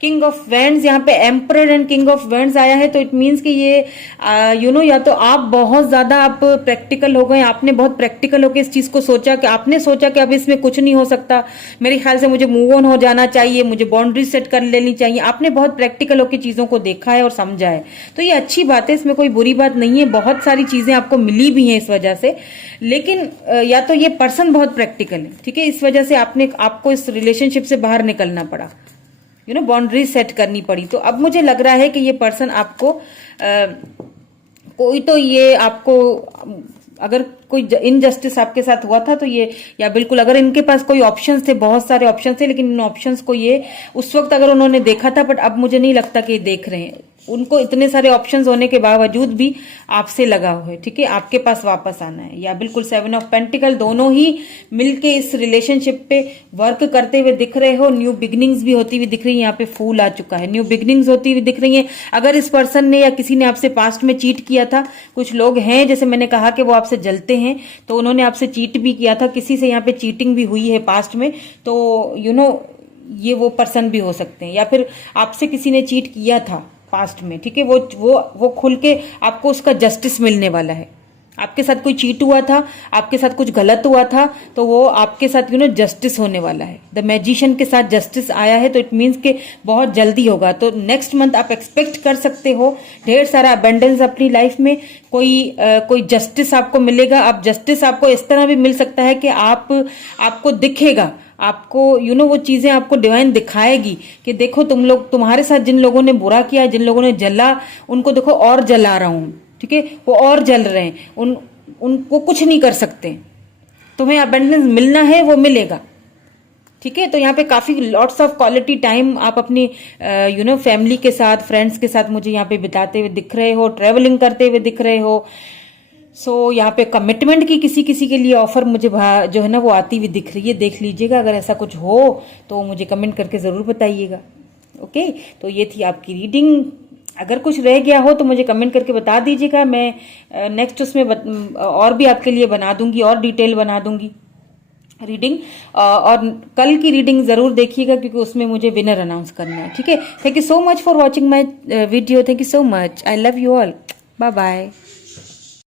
किंग ऑफ वेंड्स, यहाँ पे emperor and king of vends आया है, तो इट मीन्स कि ये या तो आप बहुत ज्यादा आप प्रैक्टिकल हो गए, आपने बहुत प्रैक्टिकल होकर इस चीज को सोचा कि आपने सोचा कि अब इसमें कुछ नहीं हो सकता, मेरे ख्याल से मुझे मूव ऑन हो जाना चाहिए, मुझे बाउंड्री सेट कर लेनी चाहिए। आपने बहुत प्रैक्टिकल होकर चीजों को देखा है और समझा है, तो ये अच्छी बात है, इसमें कोई बुरी बात नहीं है। बहुत सारी चीजें आपको मिली भी हैं इस वजह से, लेकिन या तो ये पर्सन बहुत प्रैक्टिकल है, ठीक है, इस वजह से आपको इस रिलेशनशिप से बाहर निकलना पड़ा, बाउंड्री सेट करनी पड़ी। तो अब मुझे लग रहा है कि ये पर्सन आपको कोई तो ये आपको, अगर कोई इनजस्टिस आपके साथ हुआ था तो ये, या बिल्कुल अगर इनके पास कोई ऑप्शंस थे, बहुत सारे ऑप्शंस थे, लेकिन इन ऑप्शंस को ये उस वक्त अगर उन्होंने देखा था, बट अब मुझे नहीं लगता कि ये देख रहे हैं, उनको इतने सारे ऑप्शंस होने के बावजूद भी आपसे लगा हुआ है, ठीक है, आपके पास वापस आना है, या बिल्कुल 7 ऑफ पेंटिकल, दोनों ही मिलके इस रिलेशनशिप पे वर्क करते हुए दिख रहे हो। न्यू बिगनिंग्स भी होती हुई दिख रही है, यहाँ पे फूल आ चुका है, न्यू बिगनिंग्स होती हुई दिख रही है। अगर इस पर्सन ने या किसी ने आपसे पास्ट में चीट किया था, कुछ लोग हैं जैसे मैंने कहा कि वो आपसे जलते हैं, तो उन्होंने आपसे चीट भी किया था, किसी से यहाँ पे चीटिंग भी हुई है पास्ट में, तो ये वो पर्सन भी हो सकते हैं, या फिर आपसे किसी ने चीट किया था पास्ट में, ठीक है, वो खुल के आपको उसका जस्टिस मिलने वाला है। आपके साथ कोई चीट हुआ था, आपके साथ कुछ गलत हुआ था, तो वो आपके साथ जस्टिस होने वाला है। द मैजिशियन के साथ जस्टिस आया है, तो इट मीन्स के बहुत जल्दी होगा। तो नेक्स्ट मंथ आप एक्सपेक्ट कर सकते हो ढेर सारा अबेंडेंस अपनी लाइफ में, कोई जस्टिस आपको मिलेगा। अब जस्टिस आपको इस तरह भी मिल सकता है कि आपको दिखेगा, आपको वो चीजें आपको डिवाइन दिखाएगी कि देखो तुम्हारे साथ जिन लोगों ने बुरा किया, जिन लोगों ने जला, उनको देखो और जला रहा हूं, ठीक है, वो और जल रहे हैं, उनको कुछ नहीं कर सकते, तुम्हें अबेंडेंस मिलना है, वो मिलेगा, ठीक है। तो यहाँ पे काफी लॉट्स ऑफ क्वालिटी टाइम आप अपनी फैमिली के साथ, फ्रेंड्स के साथ मुझे यहाँ पे बिताते हुए दिख रहे हो, ट्रेवलिंग करते हुए दिख रहे हो। यहाँ पे कमिटमेंट की किसी के लिए ऑफर मुझे जो है ना वो आती हुई दिख रही है, देख लीजिएगा। अगर ऐसा कुछ हो तो मुझे कमेंट करके जरूर बताइएगा। ओके, तो ये थी आपकी रीडिंग। अगर कुछ रह गया हो तो मुझे कमेंट करके बता दीजिएगा, मैं नेक्स्ट उसमें और भी आपके लिए बना दूंगी, और डिटेल बना दूंगी रीडिंग। और कल की रीडिंग जरूर देखिएगा, क्योंकि उसमें मुझे विनर अनाउंस करना है, ठीक है। Thank you so much for watching my video, thank you so much, I love you all, bye bye.